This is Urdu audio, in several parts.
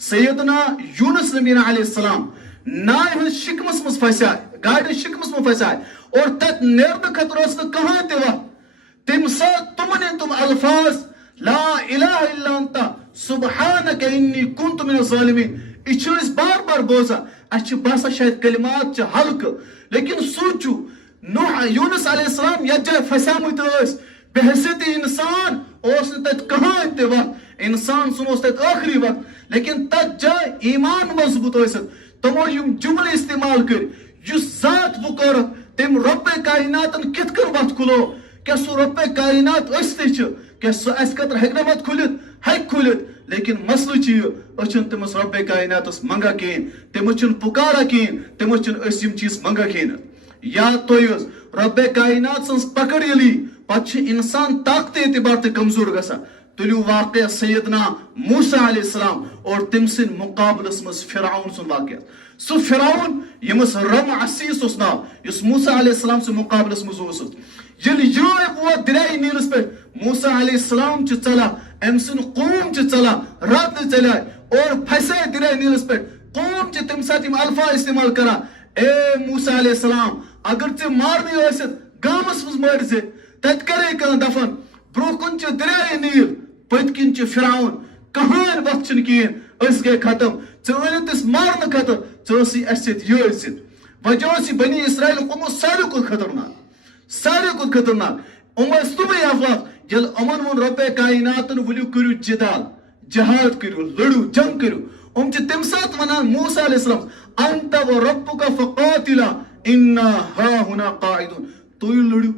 سیدنا یونس نبی علیہ السلام نائے ہن شکمس مز پھسائے گاڑی شکمس مز پھسائے اور تت نیرن خطر اس کہاں تے وقت تم سات تمنے تم الفاظ لا الہ الا انت سبحانک انی کنت من الظالمین اس بار بار بوزا اچھ باسا شاید کلمات چھ حلق لیکن سوچو نوح یونس علیہ السلام یا جائے پھسامت اس بحثیت انسان اس تت کہاں تے وقت انسان سن اس تت آخری وقت لیکن تت جائے ایمان مضبوط ہوئیسد تمو یم جملے استعمال کر یس ذات بکورت تم رب کائناتن کت کر وقت کھلو کیا سو رب کائنات استے چھ کیا سو اس قطر ہیکنا مت کھلت ہیک کھلت لیکن مسئلہ چھ اچھن تمس رب کائنات اس منگا کین تم اچھن پکارا کین تم اچھن اس یم چیز منگا کین یاد تو یس رب کائنات سنس پکڑ یلی پچھ انسان طاقت اعتبار تے کمزور گسا تلیو واقعہ سیدنا موسیٰ علیہ السلام اور تم سن مقابلس مز فرعون سن واقعہ سو فرعون یمس رم عسیس اس ناو یس موسیٰ علیہ السلام سے مقابلس مز اس یل یہ وہ دریائے نیلس پہ موسیٰ علیہ السلام چھ چلا ام سن قوم چھ چلا رات چلا اور پھسے دریائے نیلس پہ قوم چھ تم ساتھ الفاظ استعمال کرا اے موسیٰ علیہ السلام اگر تے مارنی ہوئیست گامس مز مرزے تت کرے کان دفن برو کن چھ دریائے نیل پت کن چھ فرعون کہاں وقت چھ کین اس گئے ختم ژ تس مارن خطر ژی اس یہ ثت وجہ سی بنی اسرائیل قوم ساروی کھت خطرناک اس تمے افلاق یل امن ون رب کائناتن ولو کرو جدال جہاد کرو لڑو جنگ کرو چھ تم سات ونان موسیٰ علیہ السلام انت و ربک فقاتلا انا ہا ہنا قاعدون تو لڑو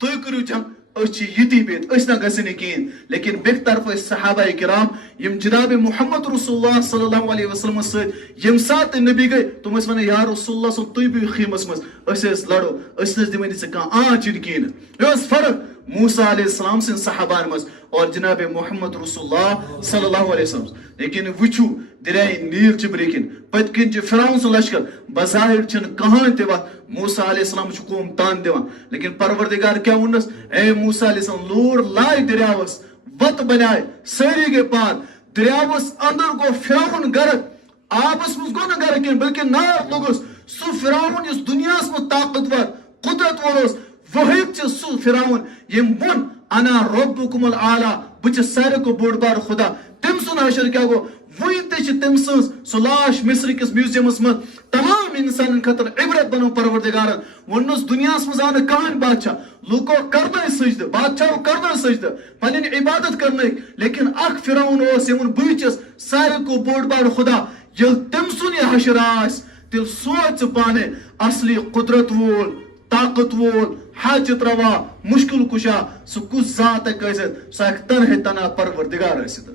تو کرو جنگ اس یتی بیت اس نہ گسنے کین لیکن بیک طرف صحابہ کرام یم جناب محمد رسول اللہ صلی اللہ علیہ وسلم سے یم سات نبی گئے تم اس ون یا رسول اللہ صلی اللہ علیہ خیمس مز اس لڑو اس نس دمنی سے کہاں آنچ کین اس فرق موسیٰ علیہ السلام سے صحابان مز اور جناب محمد رسول اللہ صلی اللہ علیہ وسلم لیکن وچھو دریائے نیل چھ بریکن پت کن چھ فرعون سن لشکر بظاہر چھن کہاں تے وقت موسیٰ علیہ السلام چھ قوم تان دیوان لیکن پروردگار کیا ونس اے موسیٰ علیہ السلام لور لائے دریاوس وط بنائے ساری کے پار دریاوس اندر گو فرعون گرک آبس مز گو نہ گرک بلکہ نار لگس سو فرعون اس دنیا میں طاقتور قدرت ولوس وحید چھ سو فرعون یم ون انا ربکم العالی بچ سارے کو بوڑ بار خدا تم سن حشر کیا گو وہی تے تم سن سلاش مصر کس میوزیمس میں تمام انسان خطر عبرت بنو پروردگار ونس دنیا مزان کہان بادشاہ لوکو کرنا سجدہ بادشاہ کرنا سجدہ پنن عبادت کرنے لیکن اخ فرعون اس یمن بچس سارے کو بوڑ بار خدا یل تم سن یہ حشر آس تل سوچ پانے اصلی قدرت وول طاقت وول حاجت روا مشکل کشا سو کس ذات ہے سو ایک تنہ تنہا پروردگار ہے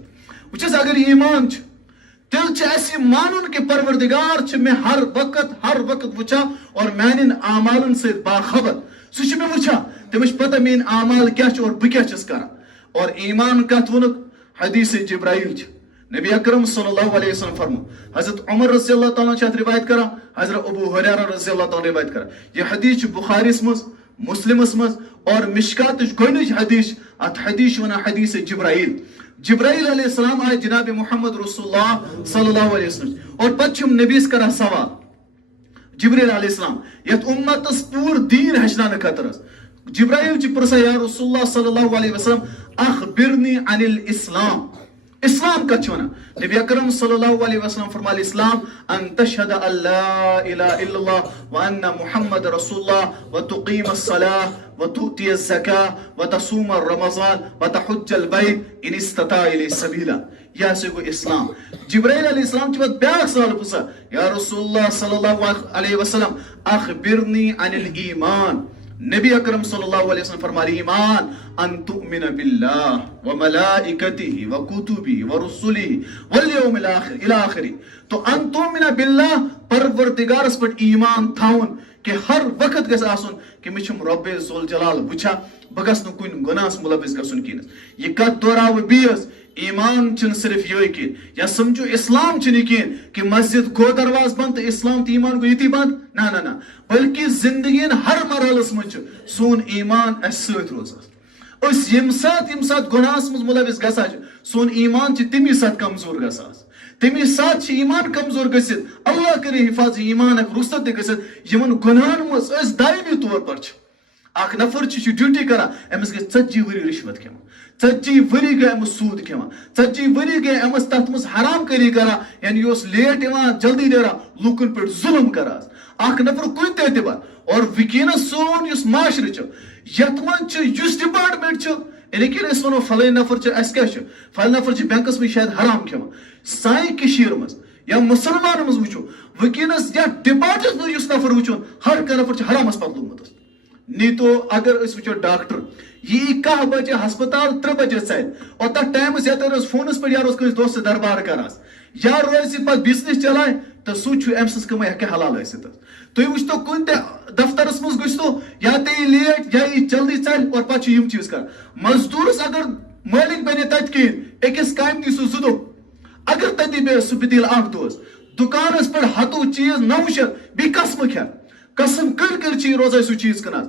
وچس اگر ایمان چھ تیل چھ ایسی مانن کہ پروردگار چھ میں ہر وقت وچا اور میانن اعمالن سے باخبر سو چھ میں وچا تمش پتہ مین اعمال کیا چھ اور بہ کیا چھس کران اور ایمان کت ونک حدیث جبرائیل چھ نبی اکرم صلی اللہ علیہ وسلم فرمو حضرت عمر رضی اللہ تعالیٰ عنہ روایت کرا حضرت ابو ہریرہ رضی اللہ تعالیٰ روایت کرا یہ حدیث بخاری مز مسلم مز اور مشکات گونج حدیث ات حدیث ونا حدیث جبرائیل علیہ السلام آئے جناب محمد رسول اللہ صلی اللہ علیہ وسلم اور پچھم نبیس کرا سوال جبرائیل علیہ السلام یت امت پور دین ہچنان خطر جبرائیل چھ پرسا یا رسول اللہ صلی اللہ علیہ وسلم اخبرنی عن الاسلام اسلام کا چھونا نبی اکرم صلی اللہ علیہ وسلم فرمال اسلام ان تشہد ان لا الہ الا اللہ وان محمد رسول اللہ وتقیم الصلاة وتؤتی الزکاة وتصوم الرمضان وتحج البیت ان استطاع الی سبیلا یا سے کو اسلام جبرائیل علیہ السلام چھ بیاک سوال پوچھا یا رسول اللہ صلی اللہ علیہ وسلم اخبرنی عن الایمان نبی اکرم صلی اللہ علیہ وسلم فرمائی ایمان ان تؤمن باللہ وملائکتہ وکتبہ ورسلہ والیوم الاخر الاخری تو ان تؤمن باللہ پروردگارس پر ایمان تھاون کہ ہر وقت گس آسن کہ مچھم رب ذوالجلال وچھا بگس نو کن گناس ملوث گسن کینس یہ کت دوراو بیس ایمان چن صرف یہ کہ یا سمجھو اسلام چنی کین کہ مسجد گو درواز بند تو اسلام تو ایمان کو یتی بند نا بلکہ زندگی ہر مرحلس من سون ایمان اس ست روز اس یم سات گناہس مز ملوث گسا سون ایمان چھ تمی سات کمزور گسا تمی ساتھ ایمان کمزور گژھِتھ اللہ کرے حفاظ ایمان رُستہٕ تہِ گژھِتھ یمن گناہن منٛز أسۍ دائمی طور پر چھِ اکھ نفر ڈیوٹی کران أمِس گٔے 40 ؤری رِشوت کھٮ۪وان 40 ؤری گٔے أمِس سوٗد کھٮ۪وان 40 ؤری گٔے أمِس تتھ منٛز حرام کٲری کران یعنی یہِ اوس لیٹ یِوان جلدی نیران لوٗکن پٮ۪ٹھ ظُلم کران اکھ نفر کُنہِ تہِ اعتبار اور وٕنکیٚنس سون یُس معاشرٕ چھُ یتھ منٛز چھُ یُس ڈپارٹمنٹ چھُ یعنی کہ أسۍ ونو فلٲنۍ نفر چھُ اَسہِ کیاہ چھُ فلٲنۍ نفر چھُ بینکس منٛز شاید حرام کھٮ۪وان سانہِ کٔشیٖرِ منٛز یا مُسلمانن منٛز وٕچھو وٕنکیٚنس یا ڈپارٹمنٹس منٛز یُس نفر وٕچھُن ہر کانٛہہ نفر چھُ حرامس پتہٕ لوٚگمُت نیتو اگر أسۍ وٕچھو ڈاکٹر یہِ یی 10 بجے ہسپتال 3 بجے ژلہِ اور تتھ ٹایمس یتھ فونس پٮ۪ٹھ یا روز کٲنٛسہِ دوستس دربار کران یا روزِ پتہٕ بزنس چلان تہٕ سُہ چھُ أمۍ سٕنٛز کمٲے ہٮ۪کہِ حلال ٲسِتھ تُہۍ وٕچھتو کُنہِ تہِ دفترس منٛز گٔژھتو یا تہِ یی لیٹ یا یی جلدی ژلہِ اور پتہٕ چھُ یِم چیٖز کران مزدوٗرس اگر مٲلِک بنہِ تتہِ کِہیٖنۍ أکِس کامہِ دی سُہ 2 دۄہ اگر تتی بیٚہہِ سُہ بِدِل 8 دۄہس دُکانس پٮ۪ٹھ ہتو چیٖز 900 بیٚیہِ قسمہٕ کھٮ۪ن قسم کٔرۍ چھِ روزان سُہ چیٖز کٕنان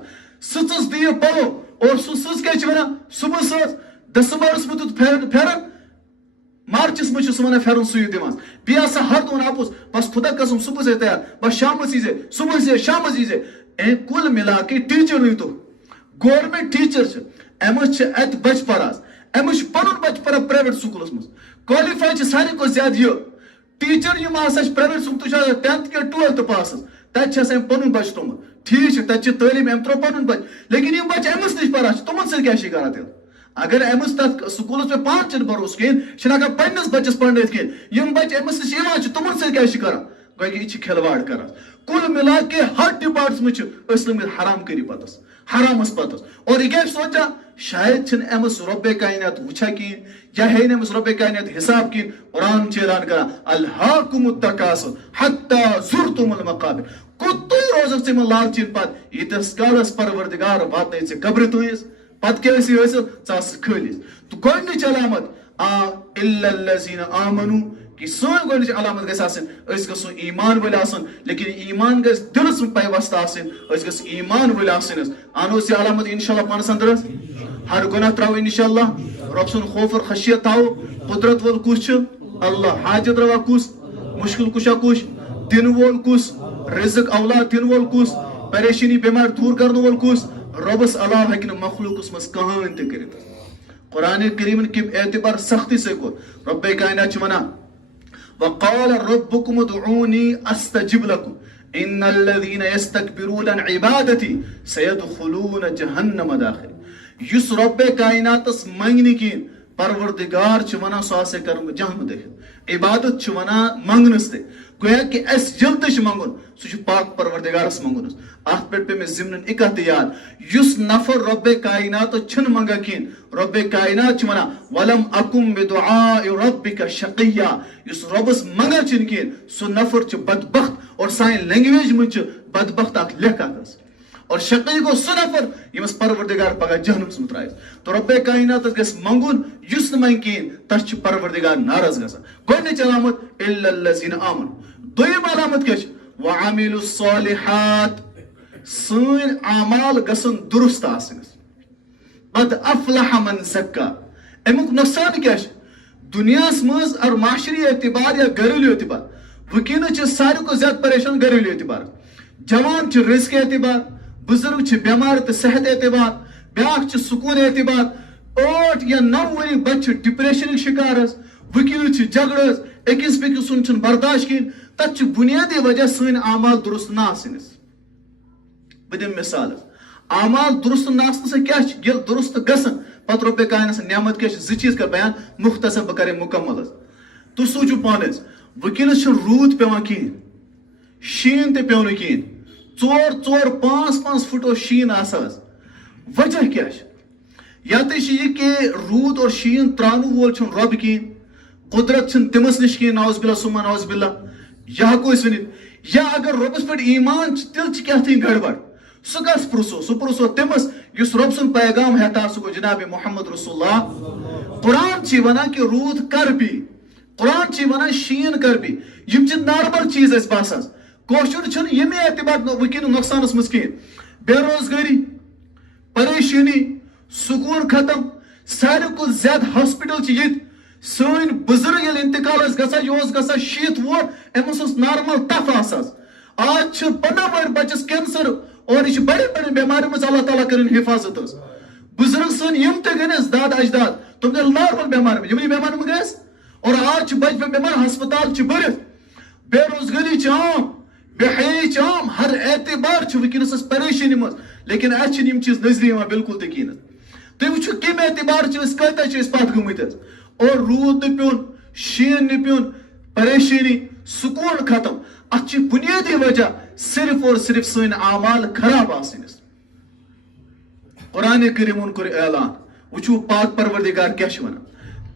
سٕژس دِیو پلو اور سُہ سٕژ کیٛاہ چھِ ونان صبح سٕژ دسمبرس منٛز دیُت پھیرن مارچس منٛز چھُ سُہ ونان پھیرن سُوِتھ دِوان بیٚیہِ آسان ہردٕ ونان اپُز بس خدا قسم صبحس ہے تیار بس شامس ییٖزے صبحس یی شامس ییٖزے کُل مِلا کے ٹیٖچر نیٖتو گورمنٹ ٹیٖچر چھِ أمِس چھِ اتہِ بچہِ پران أمِس چھُ پنُن بچہِ پران پرایویٹ سکوٗلس منٛز کالِفاے چھِ ساروی کھۄتہٕ زیادٕ یہِ ٹیٖچر یِم آسان چھِ پرایویٹ سکوٗل تُہۍ چھُ آسان 10th کہِ 12th پاس تتہِ چھِ آسان أمۍ پنُن بچہِ تھوٚمُت ٹھیٖک چھُ تتہِ چھِ تعلیٖم أمۍ ترٛوو پنُن بچہِ لیکن یِم بچہِ أمِس نِش پران چھِ تِمن سۭتۍ کیٛاہ چھِ کران تیٚلہِ اگر أمِس تتھ سکوٗلس پٮ۪ٹھ پانہٕ چھُنہٕ بروسہٕ کِہیٖنۍ چھُنہٕ ہٮ۪کان پننِس بچس پرنٲوِتھ کِہیٖنۍ یِم بچہِ أمِس نِش یِوان چھِ تِمن سۭتۍ کیٛاہ چھِ کران گوٚو یہِ چھِ کھلواڑ کران کُل مِلا کے ہر ڈپارٹمنٹس منٛز چھِ أسۍ لٔگمٕتۍ حرام کٲری پتس حرامس پتس اور یہِ کیٛاہ چھِ سونچان شاید چھِنہٕ أمِس رۄبے کاینات وٕچھان کِہیٖنۍ یا ہیٚیہِ نہٕ أمِس رۄبے کاینات حساب کِہیٖنۍ قرآن چھُ اعلان کران الہاکُمُ التکاثر حتی زُرتُم المقابر کوٚتُے روزکھ ژٕ یِمن لالچیٖن پتہٕ ییٖتِس کالس پروردگار واتنٲیِتھ ژےٚ قبرِ تانۍ پتہٕ کیٛاہ ٲسی حٲصِل ژٕ آسکھ خٲلِص تہٕ گۄڈنِچ علامت الا الذین آمنوا کہ سٲنۍ گۄڈنِچ علامت گژھِ آسٕنۍ أسۍ گژھو ایمان وٲلۍ آسُن لیکن ایمان گژھِ دِلس منٛز پیوستہٕ آسٕنۍ أسۍ گژھِ ایمان وٲلۍ آسٕنۍ حظ انو أسۍ یہِ علامت انشاءاللہ پانس انٛدر حظ ہر گۄناہ تراوو انشاءاللہ رۄب سُنٛد خوف اور خشیت تھاوو قدرت وول کُس چھُ اللہ حاجت روا کُس مشکل کُشا کُس دِنہٕ وول کُس رزق اولاد دِنہٕ وول کُس پریشٲنی بٮ۪مارِ دوٗر کرنہٕ وول کُس رۄبس علاوٕ ہٮ۪کہِ نہٕ مخلوٗقس منٛز کٕہۭنۍ تہِ کٔرِتھ قرآنِ کریٖمن کمہِ اعتبار سختی سۭتۍ کوٚر رۄبے کاینات چھِ ونان وقال ربكم ادعوني استجب لكم ان الذين يستكبرون عن عبادتي سيدخلون جهنم داخل یُس رۄبے کایناتس منٛگنہِ کِہیٖنۍ پروردگار چھُ ونان سُہ ہسا کرٕ بہٕ جہنم دٲخل عبادت چھُ ونان منٛگنس تہِ گویا کہ اسہِ ییٚلہِ تہِ چھُ منٛگُن سُہ چھُ پاک پروردگارس منٛگُن حظ اتھ پٮ۪ٹھ پیٚو مےٚ ضمنن یہِ کتھ تہِ یاد یُس نفر رۄبے کایناتس چھُنہٕ منٛگان کِہیٖنۍ رۄبے کاینات چھُ ونان ولم اکم بدعاء ربک شقیا یُس رۄبس منٛگان چھُنہٕ کِہیٖنۍ سُہ نفر چھُ بدبخت اور سانہِ لینگویج منٛز چھُ بدبخت اکھ لیکھ اکھ حظ اور شقی گوٚو سُہ نفر ییٚمِس پروردگار پگاہ جہنمس منٛز ترٛایس تہٕ رۄبے کایناتس گژھِ منٛگُن یُس نہٕ منٛگہِ کِہیٖنۍ تتھ چھُ پروردگار ناراض گژھان گۄڈنِچ علامت الا الذین آمنوا دوٚیِم علامت کیٛاہ چھِ وعملوا الصالحات سٲنۍ اعمال گژھن درست آسٕنۍ قد افلح من زکا امیُک نۄقصان کیٛاہ چھُ دُنیاہس منٛز اگر معاشری اعتبار یا گھریلوٗ اعتبار وٕنکیٚنس چھِ ساروی کھۄتہٕ زیادٕ پریشان گھریلوٗ اعتبار جوان چھِ رزق اعتبار بُزرگ چھِ بٮ۪مار تہٕ صحت اعتبار بیٛاکھ چھِ سکوٗن اعتبار 8 یا 9 ؤری بچہِ چھِ ڈپریشنٕکۍ شِکار حظ وٕنکیٚنس چھِ جگڑٕ حظ أکِس بیٚکِس سُنٛد چھُنہٕ برداشت کِہیٖنۍ تتھ چھُ بُنیٲدی وجہ سٲنۍ اعمال درست نہ آسٕنۍ حظ بہٕ دِمہٕ مثال حظ اعمال درست نہ آسنہٕ سۭتۍ کیٛاہ چھِ ییٚلہِ درست گژھن پتہٕ رۄبے کایناتس نعمت کیٛاہ چھِ 2 چیٖز کر بیان مختصر بہٕ کرٕ مُکمل حظ تُہۍ سوٗنچِو پانہٕ حظ وٕنکیٚنس چھُنہٕ روٗد پیٚوان کِہیٖنۍ شیٖن تہِ پیوٚو نہٕ کِہیٖنۍ 4 5 فُٹ اوس شیٖن آسان حظ وجہ کیٛاہ چھُ یا تہِ چھُ یہِ کہِ روٗد اور شیٖن تراونہٕ وول چھُنہٕ رۄب کِہیٖنۍ قدرت چھُنہٕ تٔمِس نِش کِہیٖنۍ نعوذ باللہ سُمما نعوذ باللہ یہِ ہٮ۪کو أسۍ ؤنِتھ یا اگر رۄبس پٮ۪ٹھ ایمان چھُ تیٚلہِ چھِ کیٛاہ تانۍ گڑبڑ سُہ کس پرژھو سُہ پرژھو تٔمِس یُس رۄب سُنٛد پیغام ہٮ۪تھا سُہ گوٚو جناب محمد رسول اللہ قرآن چھِ ونان کہِ روٗد کر پیٚیہِ قرآن چھِ ونان شیٖن کر پیٚیہِ یِم چھِ نارمل چیٖز اَسہِ باسان کٲشُر چھُنہٕ ییٚمے اعتبار وٕنکیٚنس نۄقصانس منٛز کِہیٖنۍ بے روزگٲری پریشٲنی سکوٗن ختم ساروی کھۄتہٕ زیادٕ ہاسپِٹل چھِ ییٚتہِ سن بزرگ یل انتقال گا یہ گا شیت ووٹ امس نارمل تف آج پناہ بچس کینسر اور یہ بڑے بڑے بیمار مز اللہ تعالیٰ کرن حفاظت بزرگ سن یم تہ گنس داد اجداد تم گئی نارمل بیمار یمنی بیمار میں گیس اور آج بچ بیمار ہسپتال برت بے روزگاری عام بے حیائی عام ہر اعتبار ونکس پریشانی مز لیکن اچھے چیز نظر بالکل تکین تھی وچو کم اعتبار کتا پت گمت اور رود پیون شین پیون پریشانی سکون ختم ات بنیادی وجہ صرف اور صرف سن اعمال خراب آسنس قرآن کریم کور اعلان وچو پاک پروردگار کیا ونان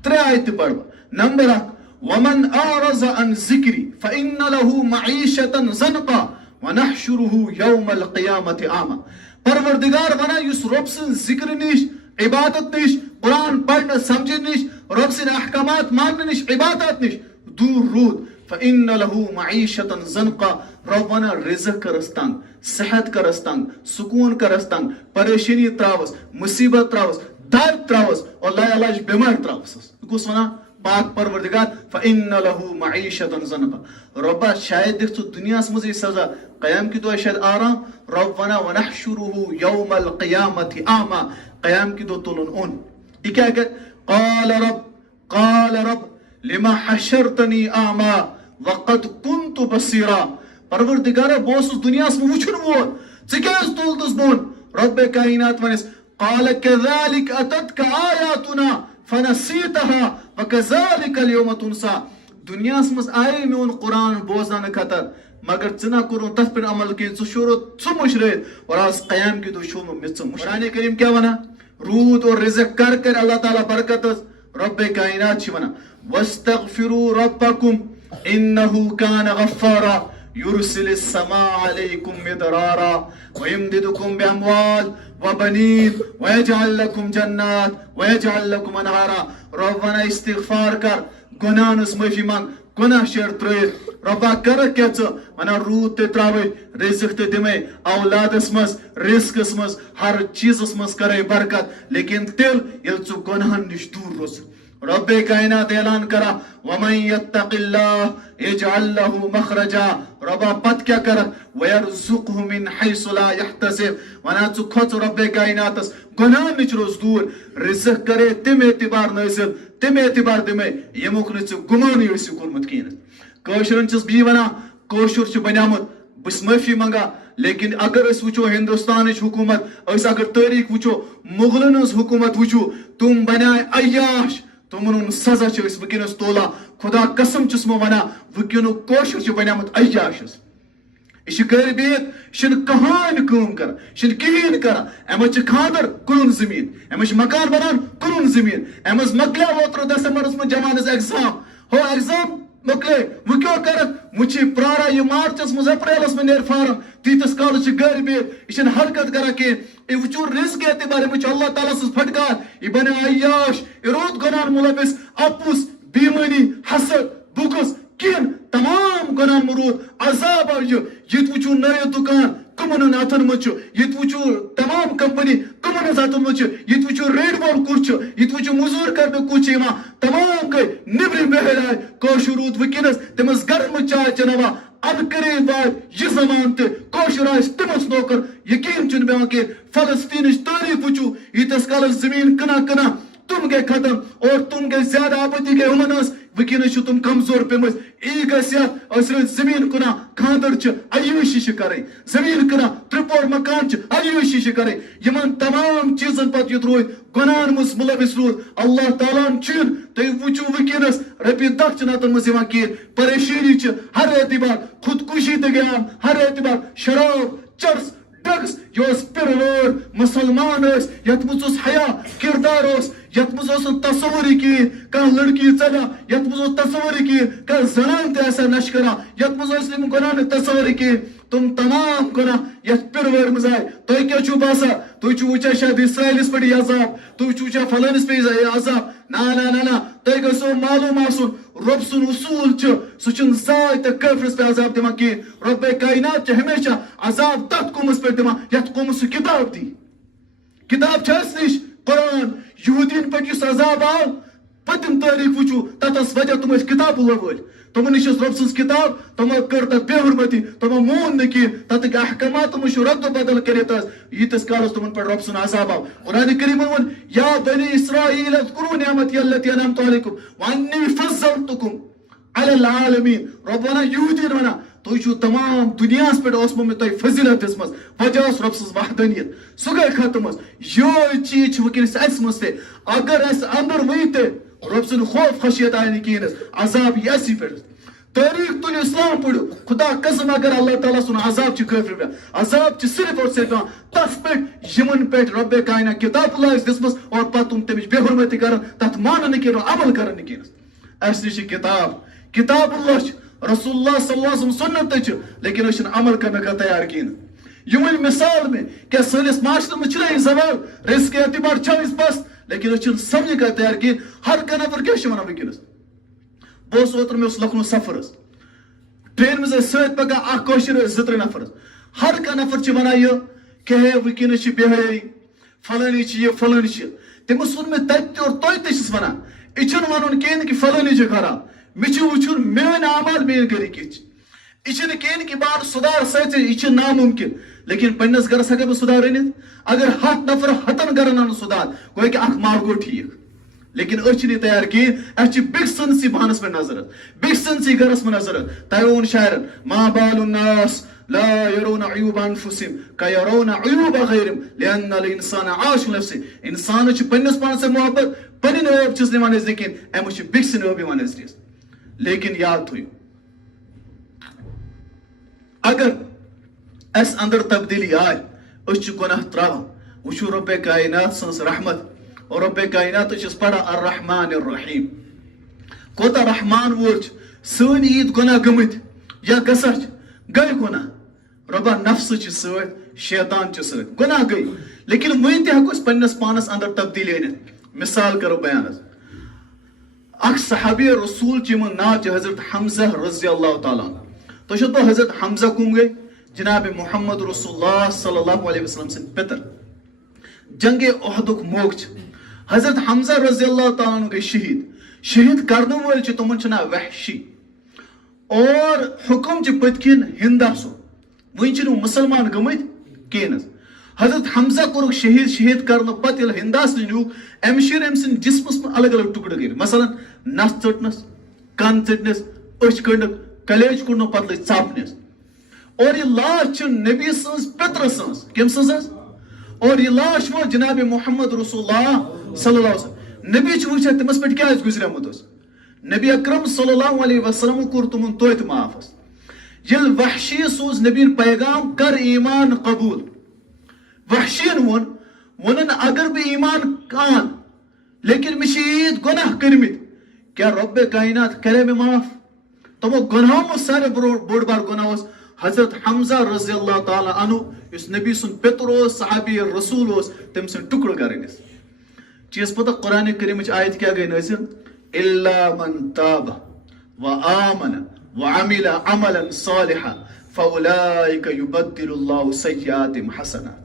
ترے آیت پڑھ نمبر 1 ومن اعرض عن ذکری فإن له معیشتا زنقا ونحشره یوم القیامت عاما پروردگار ونان یس رب سن ذکر نش عبادت نش قرآن پڑھنے سمجھنے نش رب سن احکامات ماننے نش عبادت نش دور رود فإن له معیشتا زنقا رب ونان رزق کرس تنگ صحت کرس تنگ سکون کرس تنگ پریشانی تراوس مصیبت تراوس درد تراوس اور لا علاج بیمار تراوس کس ونان پاک پروردگار فإن له معیشتا زنقا ربا شاید دیکھ تو دنیا سمجھے سزا قیام کی دعا شاید آرام رب ونا ونحشره یوم القیامت آما قیام کی دو تلن ان یہ کیا کہ قال رب لما حشرتنی آما وقد كنت بصیرا پروردگار بوس دنیا سمجھ وچھن وول ژکیاز تولدس بون رب کائنات ونس قال كذلك اتتك آیاتنا فنسیتها وكذلك اليوم تنسى دنیا مز آئے میون قرآن بوزان خطر مگر ژنا کورن تتھ پہ عمل کی شورو ژ مشرت اور آج قیام کی دو شو قرآن کریم کیا ونا رود اور رزق کر اللہ تعالیٰ برکت رب کائنات ونا واستغفروا ربکم انه كان غفارا يرسل السماء عليكم مدرارا ويمددكم بأموال وبنين ويجعل لكم جنات ويجعل لكم انهارا ربنا استغفار کر گناہ نس معافی منگ گناہ شیر ترت ربا کر کیا ونا رود تے تراوی رزق تے دمے اولادس مز رزقس مز ہر چیزس مز کرے برکت لیکن تیل یل ژٕ گناہن نش دور روز رب کائنات اعلان کرا ومن یتق اللہ یجعل له مخرجا ربا پت کیا کرت ویرزقه من حیث لا یحتسب ونا ژٕ کھوژ رب کائناتس گناہ نش روز دور رزق کرے تم اعتبار نصل تم اعتبار دمے یموک نہ ژٕ گمانٕے ٲسِو کوٚرمُت کینٛہہ کٲشرن چھس بی ونان کٲشُر چھُ بنیومُت بہٕ معٲفی منگا لیکن اگر اس وچو ہندوستانچ حکومت اس اگر تاریخ وچو مغلن ہز حکومت وچو تم بنائے عیاش تمن سزا چھ ونکس تولا خدا قسم چھس مو ونان ونکن کوشر چھ بنیامت عیاش یہ گھر بہت یہ کہان کام کر یہ کہین کر امس خاندر کلن زمین امس مکان بنان کلن زمین امس مکلیا اوتر دسمبرس من جمانس ایگزام ہو ایگزام مکلے وہ کیا کرت مجھے پرارا یہ مارچس مز اپریلس میں نیر فارم تیتس کال گھر بہت یہ حرکت کرا کہ یہ وچو رزق اعتبار مجھے اللہ تعالیٰ سز پھٹکار یہ بنے عیاش یہ رود گناہ ملوث اپس بیمانی حسد بغض کین تمام گناہ مرود عذاب یہ وچو نئے دکان کمن اتن مچ یہ وچو تمام کمپنی کمن اتن مچ یہ وچو ریڈ وال کچھ یہ وچو مزور کرنے کچھ یما تمام گئی نبری بہرائے کوشرود وکینس تمس گرم چائے چنوا اب کرے بات یہ زمان تے کوشر آئے تمس نوکر یقین چن بیان کہ فلسطینش تاریخ وچو یہ تسکال زمین کنا تم گئے ختم اور تم گئے زیادہ آبادی گئے ہمناس وکینس چھو تم کمزور پیمس ایک ایسیات اور صرف زمین کنا خاندر چھ عیوشی کرے زمین کنا ترپور مکان چھ عیوشی کرے یمن تمام چیزن پت یت روی گناہن مس ملوث روز اللہ تعالیٰ چن تھی وچو وکینس رپی دک چناتن مز یوان کین پریشانی چھ ہر اعتبار خودکشی تے گیان ہر اعتبار شراب چرس ڈرگس یہ پرور مسلمان اس یت مز حیا کردار اس یت مز تصور کی کان لڑکی چلا یت مز تصور کی کان زنان تے ایسا نش کرا یت مز گناہ تصور کی تم تمام گناہ یت پرور مز آئے تو کیا چھو باسا تو چھو وچا شاید اسرائیلس پڑی عذاب تو چھو وچا فلانس پہ عذاب نا تو گھو معلوم آسن رب سن اصول چھ سہ زائے تو کافرس پہ عذاب دما کی رب کائنات ہمیشہ عذاب تت قومس پہ دما یت قومس سہ کتاب دی کتاب چھ اس نش قرآن یہودین پہ اس عذاب آو پتم تاریخ وچو تتس وجہ تم کتاب اللہ ول تمن نش رب سن کتاب تمو کر تر بے حرمتی تمو مون نکی تتک احکامات تم رد و بدل کرت یتس کالس تمن پر رب سن عذاب آو قرآن کریم ون یا بنی اسرائیل اذکروا نعمتی التي انعمت علیکم وانی فضلتکم علی العالمین رب ونا یہودین ونا تو تمام دنیا پہ میں تھی فضیلت دس وجہ رب سن وحدانیت سہ گئی ختم یہ چیز ونکس اس مز اگر اس اندر ویت رب سن خوف خشیت آئی نا کہین عذاب یہ اسی پہ تاریخ تل اسلام پڑھو خدا قسم اگر اللہ تعالیٰ سن عذاب کافر پہ عذاب صرف اور صرف تس پہ یمن پہ رب کائنہ کتاب اللہ دس اور پتہ تم تمچ بے حرمتی کرن تت مان نکین عمل کرن نکین اس نش کتاب اللہ رسول اللہ صلی اللہ علیہ وسلم سنت لیکن اس عمل کرنے کا تیار کین یمن مثال میں کیا سنس معاشرے میں چھ سوال رزق کے اعتبار چھوس پس لیکن اس سمجھ کا تیار کین ہر کھانا پر کیا ونان ونکس بہت اوتر میں لکھنؤ سفر ٹرین میں ست پکان اخر زر نفر ہر کھانا نفر ونان یہ کہ ونکس بے حیائی فلانی یہ فلانی تمو سن میں تت اور تس ونان یہ ون کہین کہ فلانی خراب مجھے وچھن میون اعمال میری گھر یہ کہین کہ بار سدھار ست یہ ناممکن لیکن پنس گرس ہکا بہ سدھار انت اگر 7 نفر 7 گرن ان سدھار گویا کہ اخ مال گو ٹھیک لیکن یہ تیار کہین اس بیک سنسی بہانس پہ نظر بیک سنسی گرس میں نظر تیون شاعرن ما بال الناس لا يرون عيوب انفسهم كيرون عيوب غيرهم لان الانسان عاش نفسه انسان پنس پان سے محبت پنن عیب چھ نوان نزدیکین ام چھ بیک سن عیب یوان نزدیک لیکن یاد تھو اگر اس اندر تبدیلی آئے اس گناہ تراو وچو رب کائنات سنس رحمت اور رب کائنات چس پڑا الرحمن الرحیم کوتا رحمان وول سن عید گناہ گمت یا گسر گئی گناہ ربا نفس چھ ست شیطان چھ ست گناہ گئی لیکن وین تہ ہکو پنس پانس اندر تبدیلی انت مثال کرو بیان اخ صحابی رسول چمن نا حضرت حمزہ رضی اللہ تعالیٰ تو تو حضرت حمزہ کم گئی جناب محمد رسول اللہ صلی اللہ علیہ وسلم سن پتر جنگ احد موقع حضرت حمزہ رضی اللہ تعالیٰ گئی شہید کرنے ول تمن نا وحشی اور حکم پتکن ہندا سو ون مسلمان گمت کہین حضرت حمزہ کورک شہید کرنے پتہ یل ہنداس نیوک ام شیر ام سن جسمس میں الگ الگ ٹکڑ گر مثلا نس ٹٹنس کن ٹٹنس اچھ کڑک کلیج کڑن پتہ لگ ژاپنس اور یہ لاش نبی سنس پتر سنس کم سنس اور یہ لاش وہ جناب محمد رسول اللہ صلی اللہ علیہ وسلم نبی چھ وچھا تمس پہ کیا گزریمت نبی اکرم صلی اللہ علیہ وسلم کور تمن توت معاف یل وحشی سوز نبی پیغام کر ایمان قبول وحشین ونن اگر بہ ایمان کان لیکن مشید گناہ کرمت کیا رب کائنات کرے میں معاف تمو گناہوں میں سارے بوڑ بار گناہ حضرت حمزہ رضی اللہ تعالی عنہ اس نبی سن پتر صحابی رسول تم سن ٹکڑ کرنس چیز پتہ قرآن کریم آیت کیا گئی نازل الا من تاب وآمن وعمل عملا صالحا فاولئک یبدل اللہ سیئاتہم حسنات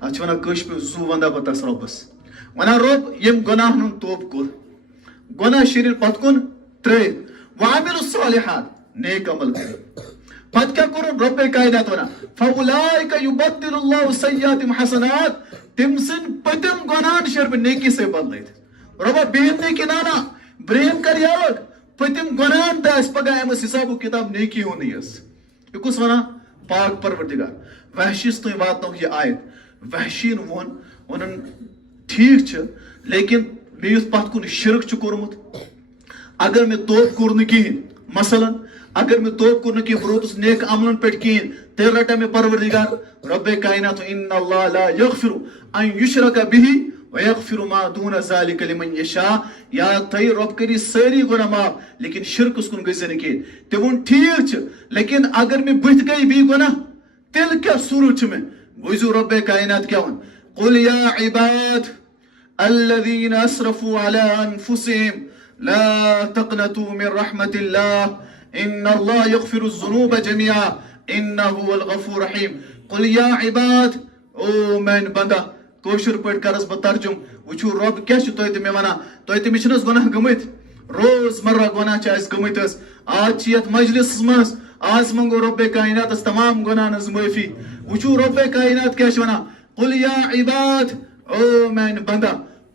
اچھا ونان کش پہ زو وندا بتس ربس ونان رب یم گناہ نن توب کور گناہ شریر پت کن ترے وعمل الصالحات نیک عمل کر پت کیا کرن رب کائنات ونان فاولئک یبدل اللہ سیئاتہم حسنات تم سن پتم گناہ شر پہ نیکی سے بدلت ربا بہن نیکی نانا بریم کر یاد پتم گناہ تا اس پگا امس حساب و کتاب نیکی ہونی اس یہ کس ونان پاک پروردگار وحشیس تو واتنو یہ آیت وحشین ونن ٹھیک چھ لیکن میں اس پت کن شرک کورمت اگر میں توب کور کہین مثلا اگر میں توب کور کہین بروتس نیک عملن پہ کہین تیل رٹا میں پروردگار رب کائنات ان اللہ لا یغفر ان یشرک به ویغفر ما دون ذلك لمن یشاء یا تھی رب کری ساری گناہ معاف لیکن شرک اس کن گزن کہین تے ون ٹھیک چھ لیکن اگر میں بت گئی بھی گناہ تیل کیا صورت چھ میں وضو رب کائنات کیا ون قل یا عباد الذین اسرفوا علی انفسهم لا تقنطوا من رحمت اللہ ان اللہ یغفر الذنوب جميعا انه هو الغفور الرحیم قل یا عباد او من بندہ کوشر پٹ کرس بہ ترجم وچھو رب کیا چھ توتہ میں ونان توتہ میں چھنس گناہ گمت روز مرہ گناہ چھ اس گمت آج یت مجلس مز آج منگو رب کائنات تمام گناہ نز معافی وچھو رب کائنات کیا چھ ونان قل یا عباد او مین بندہ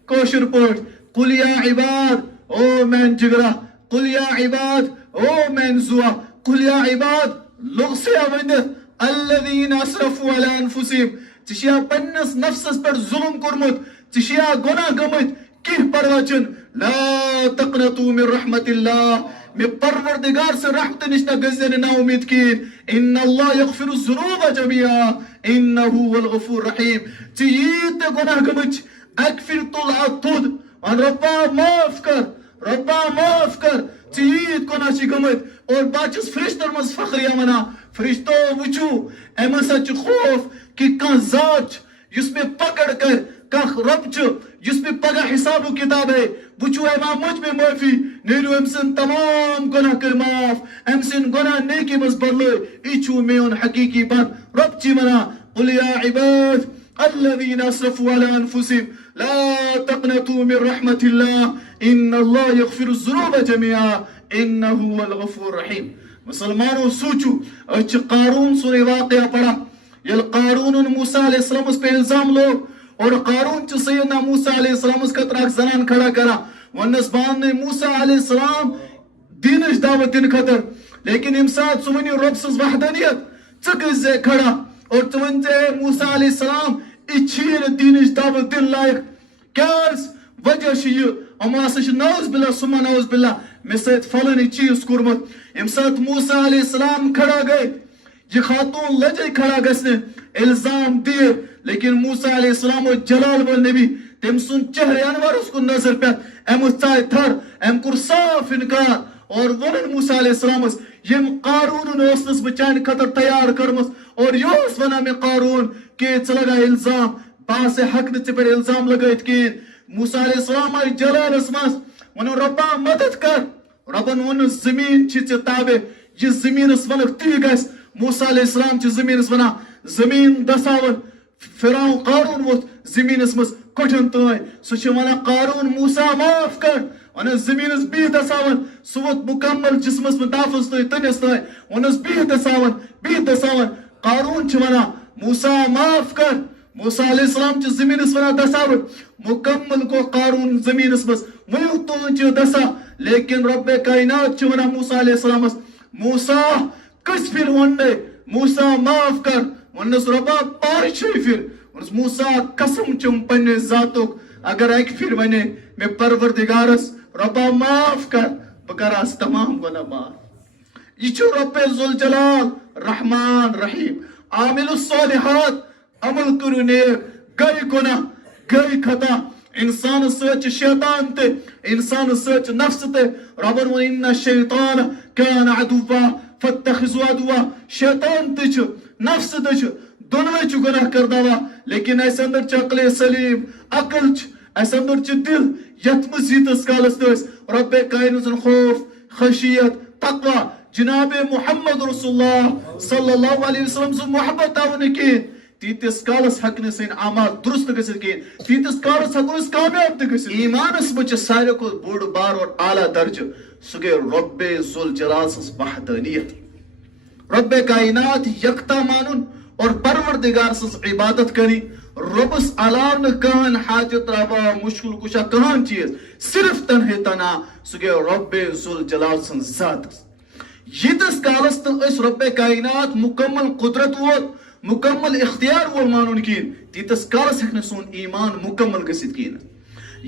کوشر پٹ قل یا عباد او مین جگرہ قل یا عباد او مین زوا قل یا عباد لوگ سے ونت الذین اسرفوا علی انفسہم ژےٚ پننس نفسس پر ظلم کورمت ژےٚ گناہ گمت کینٛہہ پرواہ چھُنہٕ لا تقنطوا من رحمت اللہ میں پروردگار سے رحمت نش نہ گژھِ نہٕ نا امید کِہیٖنۍ ان اللہ یغفر الذنوب جميعا انه هو الغفور الرحیم ژےٚ ییٖتۍ تہِ گناہ گٔمٕتۍ چھِ اکہِ پھِرِ تُل اتھ تھوٚد ون رۄبا معاف کر رۄبا معاف کر ژےٚ ییٖتۍ گناہ چھِ گٔمٕتۍ اور بہٕ چھُس فرشتن منٛز فخریہ ونان فرشتو وٕچھو امہِ ہسا چھُ خوف کہ کانٛہہ ذات چھُ یُس مےٚ پکڑ کر کانٛہہ رب چھُ یُس مےٚ پگاہ حساب و کتاب ہے وٕچھو اے ما مجھ میں معافی نیرو أمۍ سٕنٛدۍ تمام گناہ کٔرۍ معاف أمۍ سٕنٛدۍ گناہ نیکی منٛز بدلٲے یہِ چھُ میون حقیقی بند رب چھِ ونان قل یا عباد الذین اسرفوا علی انفسہم لا تقنطوا من رحمت اللہ ان اللہ یغفر الذنوب جميعا انه هو الغفور الرحیم مسلمانوں سوچو أسۍ چھِ قارون سُنٛد واقعہ پڑھان ییٚلہِ قارون موسیٰ علیہ السلامس پہ الزام لوگ اور قارون چھُ سیدنا موسیٰ علیہ السلامس خٲطرٕ اکھ زنان کھڑا کران وننس باننے موسیٰ علیہ السلام دینٕچ دعوت دِنہٕ خٲطرٕ لیکن ییٚمہِ ساتہٕ ژٕ ؤنِو رۄب سٕنٛز وحدانیت ژٕ گٔژھ زِ کھڑا اور ژٕ ؤنۍ زِ اے موسیٰ علیہ السلام یہِ چھِی نہٕ دینٕچ دعوت دِنہٕ لایق کیٛازِ وجہ چھُ یہِ یِمو ہسا چھُ نعوذ باللہ سُمہ نعوذ باللہ مےٚ سۭتۍ فلٲنی چیٖز کوٚرمُت ییٚمہِ ساتہٕ موسیٰ علیہ السلام کھڑا گٔے یہ خاتون لجے کھڑا گژھنہِ الزام دِیہِ لیکن موسیٰ علیہ السلام اوس جلال وول نبی تٔمۍ سُنٛد چہرے انورس کُن نظر پٮ۪تھ أمۍ ژایہِ تھر أمۍ کوٚر صاف انکار اور ووٚنُن موسیٰ علیہ السلامس ییٚمۍ قارونن ٲسنس بہٕ چانہِ خٲطرٕ تیار کٔرمٕژ اور یہِ اوس ونان مےٚ قارون کہ ژٕ لگا الزام بہٕ آسے حق نہٕ ژےٚ پٮ۪ٹھ الزام لگٲیِتھ کِہیٖنۍ موسیٰ علیہ السلام آیہِ جلالس منٛز ووٚنُن رۄبا مدد کر رۄبن ووٚنُن زٔمیٖن چھِ ژےٚ تابع یہِ زٔمیٖنس ونکھ تی گژھِ موسیٰ علیہ السلام چھِ زٔمیٖنس ونان زٔمیٖن دساوُن فرعون قارون ووٚتھ زٔمیٖنس منٛز کوٹھٮ۪ن تانۍ سُہ چھُ ونان قارون موسیٰ معاف کر ونس زٔمیٖنس بیٚیہِ دساوُن سُہ ووٚتھ مُکمل جسمس منٛز تافس تانۍ تٔنِس تانۍ ووٚنس بیٚیہِ دساوُن قارون چھُ ونان موسیٰ معاف کر موسیٰ علیہ السلام چھُ زٔمیٖنس ونان دساوُن مُکمل گوٚو قارون زٔمیٖنس منٛز ؤنِو تُہُنٛد چھُ دسا لیکن رب کائنات چھُ ونان موسیٰ علیہ السلامس موسیٰ کٔژ پھِرِ ووٚننے موسیٰ معاف کر ونس رۄبا پانٛژھ شیٚیہِ پھِرِ ونس موسیٰ قسم چھُم پننہِ ذاتُک اگر اکہِ پھِرِ ونے مےٚ پروردگارس رۄبا معاف کر بہٕ کرہس تمام گناہ معاف یہ چھُ رب ذوالجلال رحمان رحیم عامل الصالحات عمل کٔرِو نیک گٔے گناہ گٔے خطا انسانس سۭتۍ چھُ شیطان تہِ انسانس سۭتۍ چھُ نفسہٕ تہِ رۄبن ووٚن اِنَّ الشیطان کان عدوا فاتخذوا عدوا شیطان تہِ چھُ نفسہٕ تہِ چھُ دۄنوے چھُ گناہ کرناوان لیکن اسہِ اندر چھُ عقلِ سلیٖم عقل چھُ اسہِ اندر چھُ دل یتھ منٛز ییٖتِس کالس تہِ أسۍ رب کائنات سُنٛد خوف خشیت تقوا جناب محمد رسول اللہ صلی اللہ علیہ وسلم سُنٛد محبت آو نہٕ کِہیٖنۍ تیٖتِس کالس ہٮ۪کہٕ نہٕ سٲنۍ اعمال درست گٔژھِتھ کِہیٖنۍ تیٖتِس کالس ہٮ۪کو أسۍ کامیاب تہِ گٔژھِتھ ایمانس منٛز چھُ ساروی کھۄتہٕ بوٚڑ بار اور اعلیٰ درجہٕ سُہ گٔے رب ذوالجلال سٕنٛز وحدانیت رب کائنات یکتا مانُن اور پروردگار سٕنٛز عبادت کرٕنۍ رۄبس علاوٕ نہٕ کٕہٕنۍ حاجت روا مشکل کشا کٕہٕنۍ چیٖز صرف تنہے تنا سُہ گٔے رب ذوالجلال سٕنٛز ذاتس ییٖتِس کالس نہٕ أسۍ رب کائنات مکمل قدرت وول مکمل اختیار وول مانُن کِہیٖنۍ تیٖتِس کالس ہٮ۪کہِ نہٕ سون ایمان مکمل گٔژھِتھ کِہیٖنۍ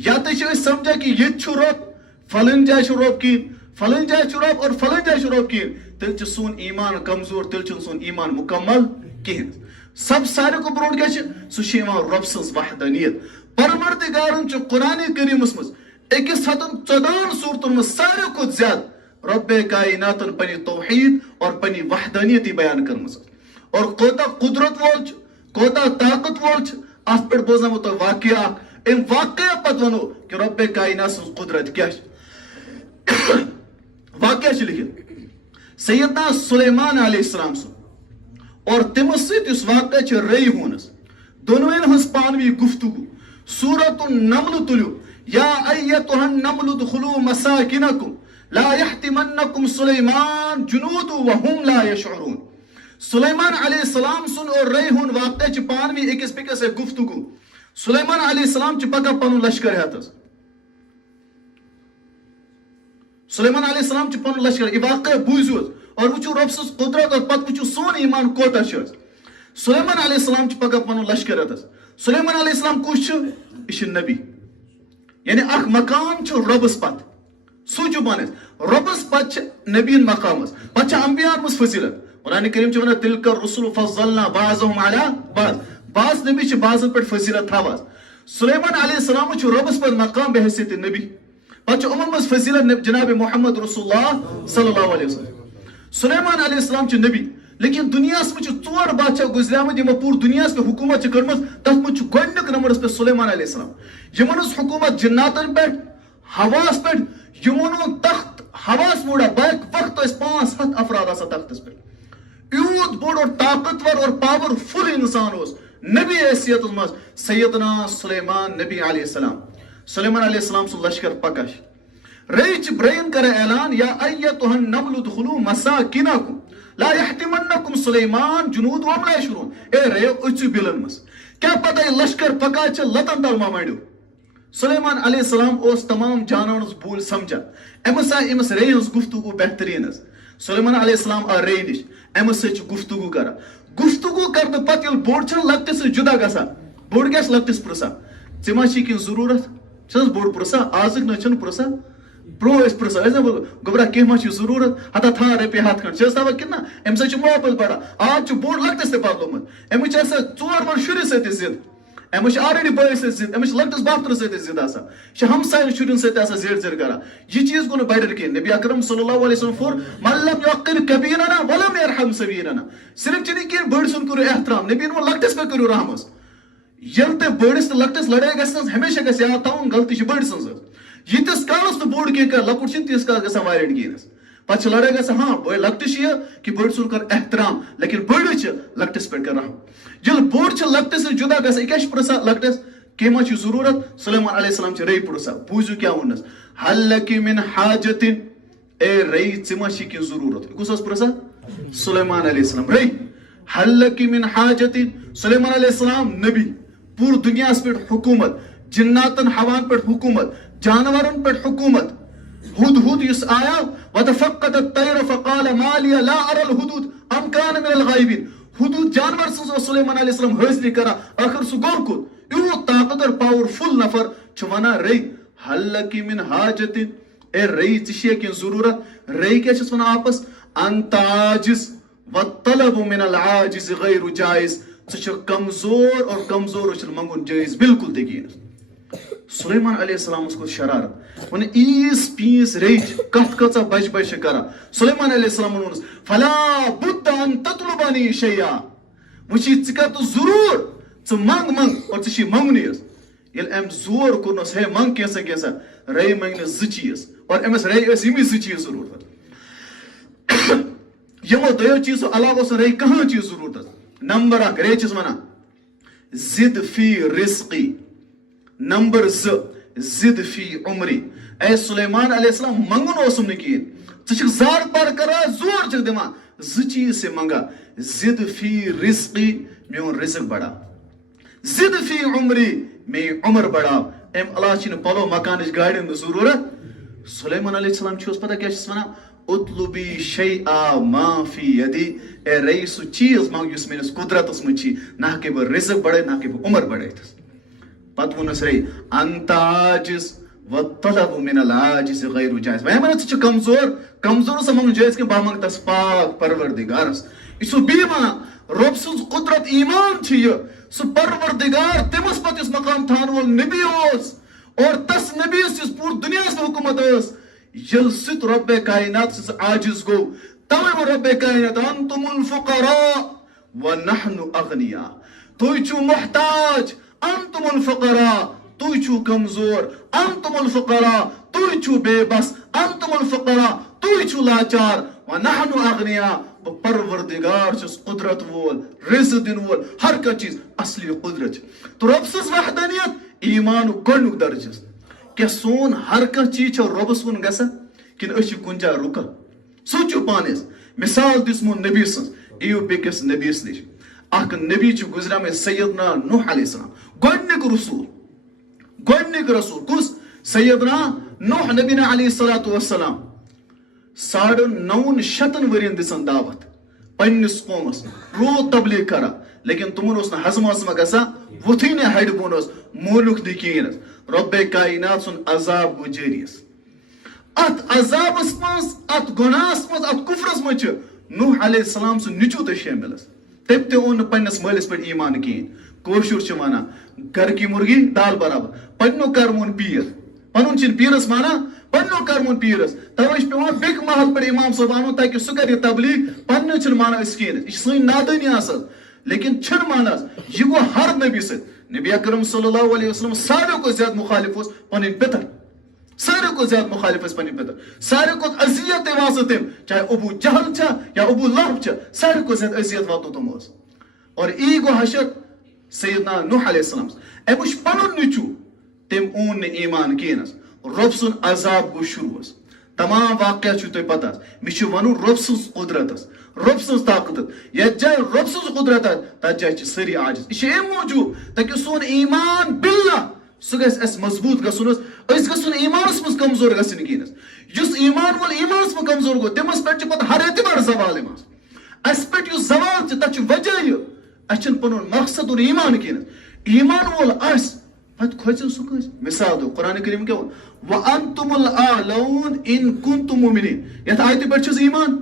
یا تہِ چھِ أسۍ سمجھان کہ ییٚتہِ چھُ رۄب فلٲنۍ جایہِ چھُ رۄب کِہیٖنۍ فلٲنۍ جایہِ چھُ رۄب اور فلٲنۍ جایہِ چھُ رۄب کِہیٖنۍ تیٚلہِ چھُ سون ایمان کمزور تیٚلہِ چھُنہٕ سون ایمان مکمل کِہیٖنۍ سب ساروی کھۄتہٕ برونٛٹھ کیٛاہ چھُ سُہ چھُ یِوان رۄب سٕنٛز وحدانیت پروردگارن چھُ قرآنِ کریٖمس منٛز 114 صوٗرتن منٛز ساروی کھۄتہٕ زیادٕ رب کائناتن پننہِ توحید اور پننہِ وحدانیتی بیان کٔرمٕژ اور کوتاہ قدرت وول چھُ کوتاہ طاقت وول چھُ اتھ پٮ۪ٹھ بوزناوو تۄہہِ واقعہ اکھ امہِ واقعہ پتہٕ ونو کہ رب کائنات سٕنٛز قدرت کیٛاہ چھِ واقعہ چھُ لیکھِتھ سیدنا سلیمان علیہ السلام سُنٛد اور تٔمِس سۭتۍ یُس واقعہ چھُ رعی ہونس دونوین ہنس پانوی گفتگو سورۃ النمل تلیو یا ایتها النمل ادخلوا مساکنکم لا یحتمنکم سلیمان جنود وهم لا یشعرون. سلیمان علیہ السلام سن اور رئی ہن واقع چ پانوی اکس پکس گفتگو. سلیمان علیہ السلام چ پکا پنن لشکر ہتس. سلیمان علیہ السلام چ پنن لشکر یہ واقع بوزو اور وچو رب سس قدرت اور پت وچو سون ایمان کوتا چھ. سلیمان علیہ السلام چ پکا پنن لشکر ہتس. سلیمان علیہ السلام کس یہ نبی یعنی اخ مقام چھ ربس پت سوچو پانس ربس پت نبی مقام پت انبیاء مس فضیلت. قرآن کریم چھ ونان تلک الرسل فضلنا بعضهم على بعض نبی چھ بعضن پہ فضیلت تھاواز. سلیمان علیہ السلام چھ ربس پت مقام بحیثیت نبی پت عموم مس فضیلت جناب محمد رسول اللہ صلی اللہ علیہ وسلم. سلیمان علیہ السلام چھ نبی لیکن دنیا میں ژور بادشاہ گزریمت یمو پور دنیا پہ حکومت کرمز تر من گۄڈنیُک نمبرس پہ سلیمان علیہ السلام یمن حکومت جناتن پہ ہواس پہ یمن تخت ہواس موڑا بیک وقت 500 افراد آسا تختس پہ یوت بوڑ اور طاقتور اور پاور فل انسان اس نبی حیثیت مز سیدنا سلیمان نبی علیہ السلام. سلیمان علیہ السلام سن لشکر پکش ریچ برین کر اعلان یا ایتها النمل ادخلوا مساکنکم لا یحتمنکم سلیمان جنود وهم لا یشعرون. اے ریو اچو بلن مس کیا پتہ یہ لشکر پکا چھ لتن تل ما مڑیو. سلیمان علیہ السلام اس تمام جانورن بول سمجھا امس امس ری ہز گفتگو بہترین. سلیمان علیہ السلام آ ری نش امس سے گفتگو کرا گفتگو کرنے پتہ یل بوڑ چھ لکٹ سے جدا گسا بوڑ گیس لکٹس پرسا ژے ما چھی کین ضرورت چھس بوڑ پرسا آزک نہ چھن پرسا برو اس پرسا اس گبرا کی ما چھی ضرورت ہتا تھا رپی ہاتھ کھن چھس تا کنا ام سے چھ محبت بڑا آج چھ بوڑ لکٹس تے پاتلومت ام چھ اس ژور من شری سے تے زید ام چھ آلریڈی بوے سے زید ام چھ لکٹس بافتر سے تے زید آسا چھ ہمسائن شرین سے تے آسا زیر زیر کرا یہ چیز کو بیڈر کی نبی اکرم صلی اللہ علیہ وسلم فور من لم یعقل کبیرنا ولم یرحم صغیرنا. صرف چنی کہ بڑ سن کرو احترام نبی نو لکٹس پہ کرو رحمس یل تے بڑس تے لکٹس لڑائی گژھنس ہمیشہ گژھِ یاد تھاوُن غلطی چھ بڑ سٕنٛز. ییٖتِس کالس نہٕ بوٚڑ کینٛہہ کر لۄکُٹ چھُنہٕ تیٖتِس کالس گژھان واریاہ گیٖنس پتہٕ چھِ لڑٲے گژھان ہاں بٔڑ لۄکٹِس چھِ یہِ کہِ بٔڑ سُنٛد کر احترام لیکن بٔڑِس چھِ لۄکٹِس پٮ۪ٹھ کر رحم. ییٚلہِ بوٚڑ چھِ لۄکٹِس سۭتۍ جُدا گژھان یہِ کیٛاہ چھُ پرٛژھان لۄکٹِس کیٚنٛہہ ما چھُ ضروٗرت سلیمان علیہ السلام چھِ رٔیہِ پرٛژھان بوٗزِو کیٛاہ ووٚننس هل لك من حاجة اے رٔیہِ ژےٚ ما چھِ کیٚنٛہہ ضروٗرت یہِ کُس اوس پرٛژھان سلیمان علیہ السلام رٔیہِ هل لك من حاجة سلیمان علیہ السلام نبی پوٗرٕ دُنیاہس پٮ۪ٹھ حکوٗمت جناتن ہوان پٮ۪ٹھ حکوٗمت جانورن پٮ۪ٹھ حکوٗمت ہدہد یُس آیا وتفقد الطير فقال ما لي لا ارى الهدود ام كان من الغائبين. ہدہد جانور سٕنٛز اوس سلیمان علیہ السلام حٲضری کران ٲخر سُہ گوٚو کوٚت یوٗت طاقتور پاور فل نفر چھُ ونان رٔیہِ هل لك من حاجة اے رٔیہِ ژےٚ چھے کینٛہہ ضروٗرت رٔیہِ کیٛاہ چھس ونان آپس انت عاجز والطلب من العاجز غیر جائز. ژٕ چھُکھ کمزور اور کمزور چھُنہٕ منگُن جٲیز بالکل تہِ کِہیٖنۍ. سلیمان علیہ السلام کو شرارت ون ایس پیس ریچ کت کچا بج بج کرا سلیمان علیہ السلام ونس فلا بد ان تطلبنی شیئا وچی ژکر تو ضرور ژ منگ منگ اور ژ چھی منگنیس یل ام زور کرنس ہے منگ کیسا کیسا رے منگن ز چیز اور امس رے اس یمی ز چیز ضرورت یمو دیو چیز علاوہ اس رے کہاں چیز ضرورت نمبر 1 رے چیز ونا زد فی رزقی نمبر 2 زد فی عمری. اے سلیمان علیہ السلام منگن اوسم نکین ژٕ زار پار کرا زور چھک دِوان زٕ چیز سے منگا زد فی رزقی میون رزق بڑا زد فی عمری میری عمر بڑا ام اللہ چھن پلو مکانچ گاڑین ضرورت. سلیمان علیہ السلام چھس پتہ کیا چھس ونان اطلبی شیئا ما فی یدی اے رئی سُہ چیز منگ یُس میٲنِس قدرتس منٛز چھی نہ ہیٚکے بہٕ رزق بڑٲیِتھ نہ ہیٚکے بہٕ عمر بڑٲیِتھ. پتہ ونس رے انت عاجز والطلب من العاجز غیر جائز. میں ونان ژٕ چھُ کمزور کمزور سا منگُن جٲیز کینٛہہ بہٕ منگ تس پاک پروردگارس. یہ چھُ بیٚیہِ ونان رۄب سٕنٛز قدرت ایمان چھِ یہِ سُہ پروردگار تٔمِس پتہٕ یُس مقام تھاون وول نبی اوس اور تس نبیس یُس پوٗرٕ دُنیاہس پٮ۪ٹھ حکوٗمت ٲس ییٚلہِ سُہ تہِ رۄبِ کاینات سٕنٛز عاجز گوٚو توے ووٚن رۄبِ کاینات انتم الفقراء ونحن اغنیاء. تُہۍ چھِو محتاج انتم الفقراء تُہۍ چھِو کمزور انتم الفقراء تُہۍ چھِو بے بس انتم الفقراء تُہۍ چھِو لاچار وَنَحْنُ أَغْنِيَا بہٕ پروردگار چھُس قدرت وول رزق دِن وول ہر کانٛہہ چیٖز اصلی قدرت تو رۄب سٕنٛز وحدانیت ایمانُک گۄڈنیُک درجہٕ کیٛاہ سون ہر کانٛہہ چیٖز چھا رۄبس کُن گژھان کِنہٕ أسۍ چھِ کُنہِ جایہِ رُکان سوٗنٛچِو پانس مثال دِژمو نبی سٕنٛز یِیِو بیٚکِس نبیَس نِش اکھ نبی چھُ گُزریٛومٕتۍ سیدنا نوح علیہ السلام گۄڈنیُک رسول کُس سیدنا نوح نبینا علیہ الصلوۃ والسلام 950 ؤرین دِژن دعوت پننِس قومس روٗد تبلیغ کران لیکن تمن اوس نہٕ ہضمہ وضمہ گژھان وۄتھٕے نہٕ ہڈِ بۄن اوس مولُکھ نہٕ کِہیٖنۍ حظ رۄبے کائنات سُنٛد عذاب گوٚو جٲری حظ اتھ عذابس منٛز اتھ گۄناہس منٛز اتھ کُفرس منٛز چھُ نوح علیہ السلام سُنٛد نیٚچوٗ تہِ شٲمِل حظ تٔمۍ تہِ اوٚن نہٕ پننِس مٲلِس پٮ۪ٹھ ایمان کِہیٖنۍ کٲشُر چھُ ونان گھر کی مرغی دال برابر پننیو کرمون پیٖر پنُن چھِنہٕ پیٖرس مانان پننیو کرمون پیٖرس توے چھُ پیٚوان بیٚکہِ محل پٮ۪ٹھ امام صٲب انُن تاکہِ سُہ کرِ تبلیغ پننیو چھِنہٕ مانان أسۍ کِہیٖنۍ یہِ چھِ سٲنۍ نادٲنی آسان لیکن چھِنہٕ مانان یہِ گوٚو ہر نبی سۭتۍ نبی اکرم صلی اللہ علیہ وسلم ساروی کھۄتہٕ زیادٕ مخالف اوس پنٕنۍ پِتر ساروی کھۄتہٕ زیادٕ مخالف ٲسۍ پنٕنۍ پِتر ساروی کھۄتہٕ اذیت تہِ واتنٲو تٔمۍ چاہے ابو جہل چھا یا ابو لہب چھا ساروی کھۄتہٕ زیادٕ اذیت واتنٲو تِمو حظ اور یی گوٚو حشر سیدنا نوح علیہ السلام أمۍ وٕچھ پنُن نیٚچوٗ تٔمۍ اوٚن نہٕ ایمان کِہیٖنۍ حظ رۄب سُنٛد عذاب گوٚو شروٗع حظ تمام واقعہ چھُو تۄہہِ پتہ حظ مےٚ چھُ ونُن رۄب سٕنٛز قدرت حظ رۄب سٕنٛز طاقت حظ یتھ جایہِ رۄب سٕنٛز قدرت آسہِ تتھ جایہِ چھِ سٲری عاجز یہِ چھِ امہِ موٗجوٗب تاکہِ سون ایمان باللہ سُہ گژھِ اسہِ مضبوٗط گژھُن حظ أسۍ گژھُن ایمانس منٛز کمزور گژھٕنۍ کِہیٖنۍ حظ یُس ایمان وول ایمانس منٛز کمزور گوٚو تٔمِس پٮ۪ٹھ چھِ پتہٕ ہر اعتبار زوال یِوان اسہِ پٮ۪ٹھ یُس زوال چھُ تتھ چھُ وجہ یہِ اسہِ چھُنہٕ پنُن مقصد اور ایمان کِہیٖنۍ حظ ایمان وول آسہِ پتہٕ کھوژِو سُہ کٲنٛسہِ مثال دِیو قرآن کریم کیٛاہ ووٚن وَأَنتُمُ الْأَعْلَوْنَ إِن كُنتُم مُؤْمِنِينَ یتھ آیتہِ پٮ۪ٹھ چھُس ایمان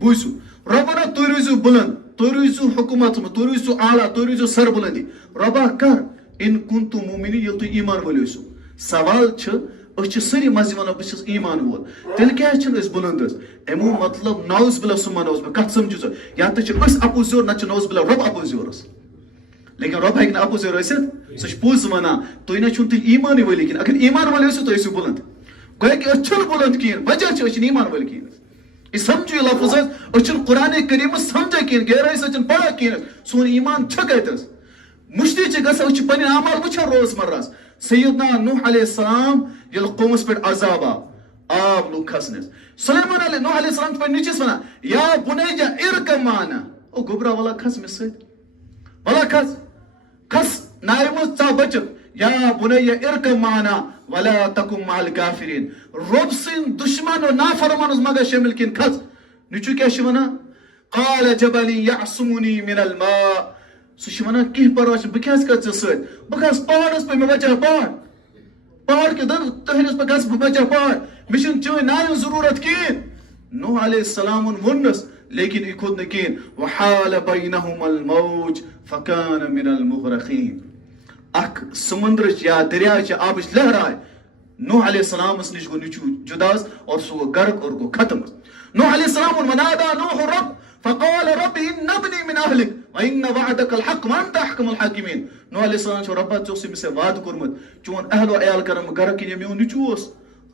بوٗزِو رۄبنا تُہۍ روٗزِو بُلند تُہۍ روٗزِو حکوٗمت منٛز تُہۍ روٗزِو اعلیٰ تُہۍ روٗزِو سربلندی رۄبا کر اِن کُنتُم مُؤْمِنِیٖن ییٚلہِ تُہۍ ایمان وٲلۍ ٲسِو سوال چھُ أسۍ چھِ سٲری مزٕ ونان بہٕ چھُس ایمان وول تیٚلہِ کیٛازِ چھِنہٕ أسۍ بُلند حظ امیُک مطلب نعوذ باللہ سُہ منوس بہٕ کتھ سمجھو ژٕ یا تہٕ چھِ أسۍ اپوزیور نتہٕ چھُ نعوذ باللہ رۄب اپوزیور حظ لیکن رۄب ہیٚکہِ نہٕ اپوزیور ٲسِتھ سُہ چھُ پوٚز ونان تُہۍ نہ چھُو تُہۍ ایمانٕے وٲلی کِہیٖنۍ اگر ایمان وٲلۍ ٲسِو تُہۍ ٲسِو بُلند گویا کہِ أسۍ چھِنہٕ بُلند کِہیٖنۍ وجہ چھِ أسۍ چھِنہٕ ایمان وٲلۍ کِہیٖنۍ حظ یہِ سمجھو یہِ لفظ حظ أسۍ چھِنہٕ قرآنِ کریٖمس سمجھان کِہیٖنۍ گہرٲیی سۭتۍ چھِنہٕ پران کِہیٖنۍ حظ سون ایمان چھُ کتہِ حظ مُشتٕے چھِ گژھان أسۍ چھِ پنٕنۍ اعمال وٕچھان روزمرہ سیدنا نوح علیہ السلام ییٚلہِ قومس پٮ۪ٹھ عذاب آب لوٚگ کھسنہِ سلیمان علیہ نوح علیہ السلام چھُ پننہِ نیٚچوِس ونان یا بُنَیّ ارکب معنا او گوٚبرا ولا کھس مےٚ سۭتۍ ولا کھس ناوِ منٛز ژاو بٔچِتھ یا بُنَیّ ارکب معنا ولا تکن مع الکافرین رۄب سٕنٛدۍ دُشمن اور نافرمانس مہ گژھ شٲمِل کِہیٖنۍ کھژ نیٚچوٗ کیٛاہ چھُ ونان قال جبلی یعصمنی من الماء سُہ چھُ ونان کینٛہہ پرواے چھُنہٕ بہٕ کیٛازِ کھژٕ ژےٚ سۭتۍ بہٕ کھسہٕ پہاڑس پٮ۪ٹھ مےٚ بچاو پہاڑ کہِ تٔہنِس پٮ۪ٹھ گژھٕ بہٕ بچاو پہاڑ مےٚ چھُنہٕ چٲنۍ نانہِ ہٕنٛز ضروٗرت کِہیٖنۍ نوح علیہ السلامن ووٚننس لیکن یہِ کھوٚت نہٕ کِہیٖنۍ وحال بینہما الموج فکان من المغرقین اکھ سمندرٕچ یا دریاچہِ آبٕچ لہر آیہِ نوح علیہ السلامس نِش گوٚو نیٚچوٗ جُدا اور سُہ گوٚو غرق اور گوٚو ختم نوح علیہ السلام ونادى نوح رب فقال رب ان ابني من اهلك وان وعدك الحق وانت احكم الحاكمين نوح علیہ السلام چھُ رۄبا ژےٚ اوسُے مےٚ سۭتۍ وعدٕ کوٚرمُت چون اہل و عیال کرن بہٕ غرق کِنہٕ میون نیٚچوٗ اوس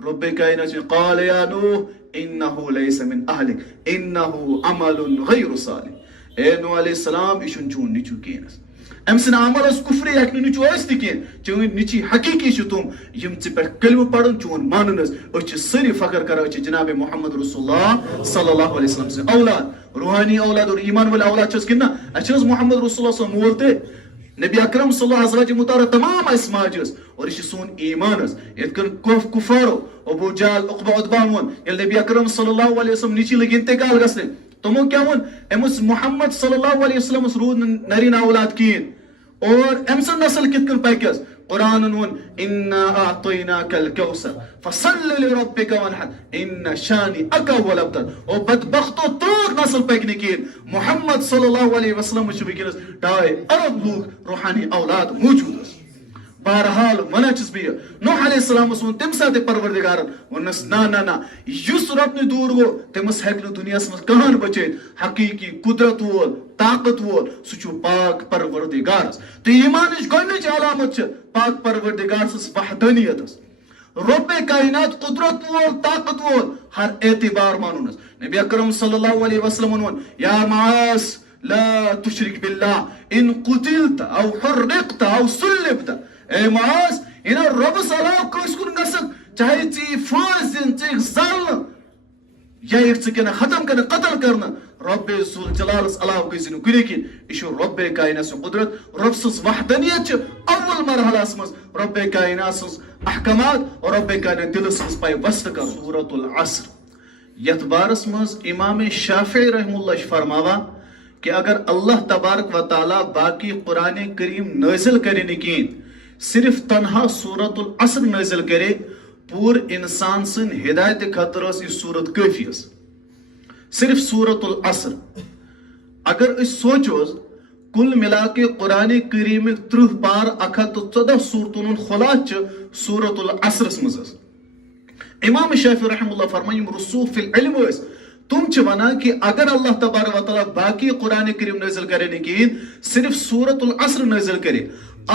رۄبے کائنات چھُ قال یا نوح انه ليس من اهلك انه عمل غير صالح اے نوح علیہ السلام یہِ چھُنہٕ چون نیٚچوٗ کِہیٖنۍ أمۍ سٕنٛدۍ عملس کُفرے ہیٚکہِ نہٕ نیٚچوٗ ٲسۍ تہِ کینٛہہ چٲنۍ نیٚچی حقیٖقی چھِ تِم یِم ژےٚ پٮ۪ٹھ کلمہٕ پرن چون مانُن حظ أسۍ چھِ سٲری فخر کران أسۍ چھِ جناب محمد رسول اللہ صلی اللہ علیہ وسلم سٕنٛدۍ اولاد روحانی اولاد اور ایمان وٲلۍ اولاد چھِ أسۍ کِنہٕ نہ اَسہِ چھِ حظ محمد رسول اللہ صٲب مول تہِ نبی اکرم صلی اللہ ازواج مطہرہ تمام اسہِ ماجہِ حظ اور یہِ چھُ سون ایمان حظ یِتھ کٔنۍ کُفارو ابو جہل عقبہ عتبہ ووٚن ییٚلہِ نبی اکرم صلی اللہ علیہ وسلم نیٚچی لٔگۍ انتقال گژھنہِ تِمو کیٛاہ ووٚن أمِس محمد صلی اللہ علیہ وسلمس روٗد نہٕ نرینہ اولاد کِہیٖنۍ اور أمۍ سٕنٛز نسل کِتھ کٔنۍ پکہِ حظ قرآنن ووٚن انا اعطیناک الکوثر فصل لربک وانحر ان شانئک هو الابتر او بدبختو تہنٛز نسل پکہِ نہٕ کِہیٖنۍ محمد صلی اللہ علیہ وسلم چھُ وٕنکیٚنس 2.5 ارب لوٗکھ روحانی اولاد موٗجوٗد حظ بہرحال ونان چھُس بہٕ یہِ نوح علیہ السلامس ووٚن تمہِ ساتہٕ پروردگارن ووٚننس نہ یُس رۄب نہِ دوٗر گوٚو تٔمِس ہیٚکہِ نہٕ دُنیاہس منٛز کٕہٕنۍ بچٲیِتھ حقیٖقی قدرت وول طاقت وول سُہ چھُ پاک پروردگار حظ تہٕ ایمانٕچ گۄڈنِچ علامت چھِ پاک پروردگار سٕنٛز وحدانیت حظ رب کائنات قدرت وول طاقت وول ہر اعتبار مانونس. نبی اکرم صلی اللہ علیہ وسلم ون یا معاذ لا تشرک باللہ ان قتلت او حرقت او سلبت. اے معاذ ان ربس علاوہ کس کن گژھکھ چاہے ژٕ پھٲنٛس دِن ژٕ زالنہٕ یا ژٕ کِنہٕ ختم کرنہٕ قتل کرنہٕ رب ذوال جلالس علاوہ گژھِ نہٕ کُنہِ کِنۍ. یہ چھُ رب کائنات سٕنٛز قدرت. رب سٕنٛز وحدانیت چھِ اول مرحلس منٛز رب کائنات سٕنٛز احکامات اور رب کائنات دلس منٛز پاے وسط کر. سورۃ العصر یتھ بارس منٛز امام شافعی رحم اللہ چھِ فرماوان کہ اگر اللہ تبارک و تعالیٰ باقی قرآن کریم نازل کرے نہ کہین صرف تنہا سورۃ العصر نازل کرے پور انسان سن ہدایت خاطر یہ صورت کافی اس. صرف سورۃ العصر اگر اس سوچو کل ملا کے قرآن کریم 30 پار 114 صورتن خلاص سورۃ العصر مز. امام شافعی رحم اللہ فرمائیں رسوخ فی العلم اس تم ونان کہ اگر اللہ تبارک و تعالیٰ باقی قرآن کریم نازل کرے نہ کہین صرف سورۃ العصر نازل کرے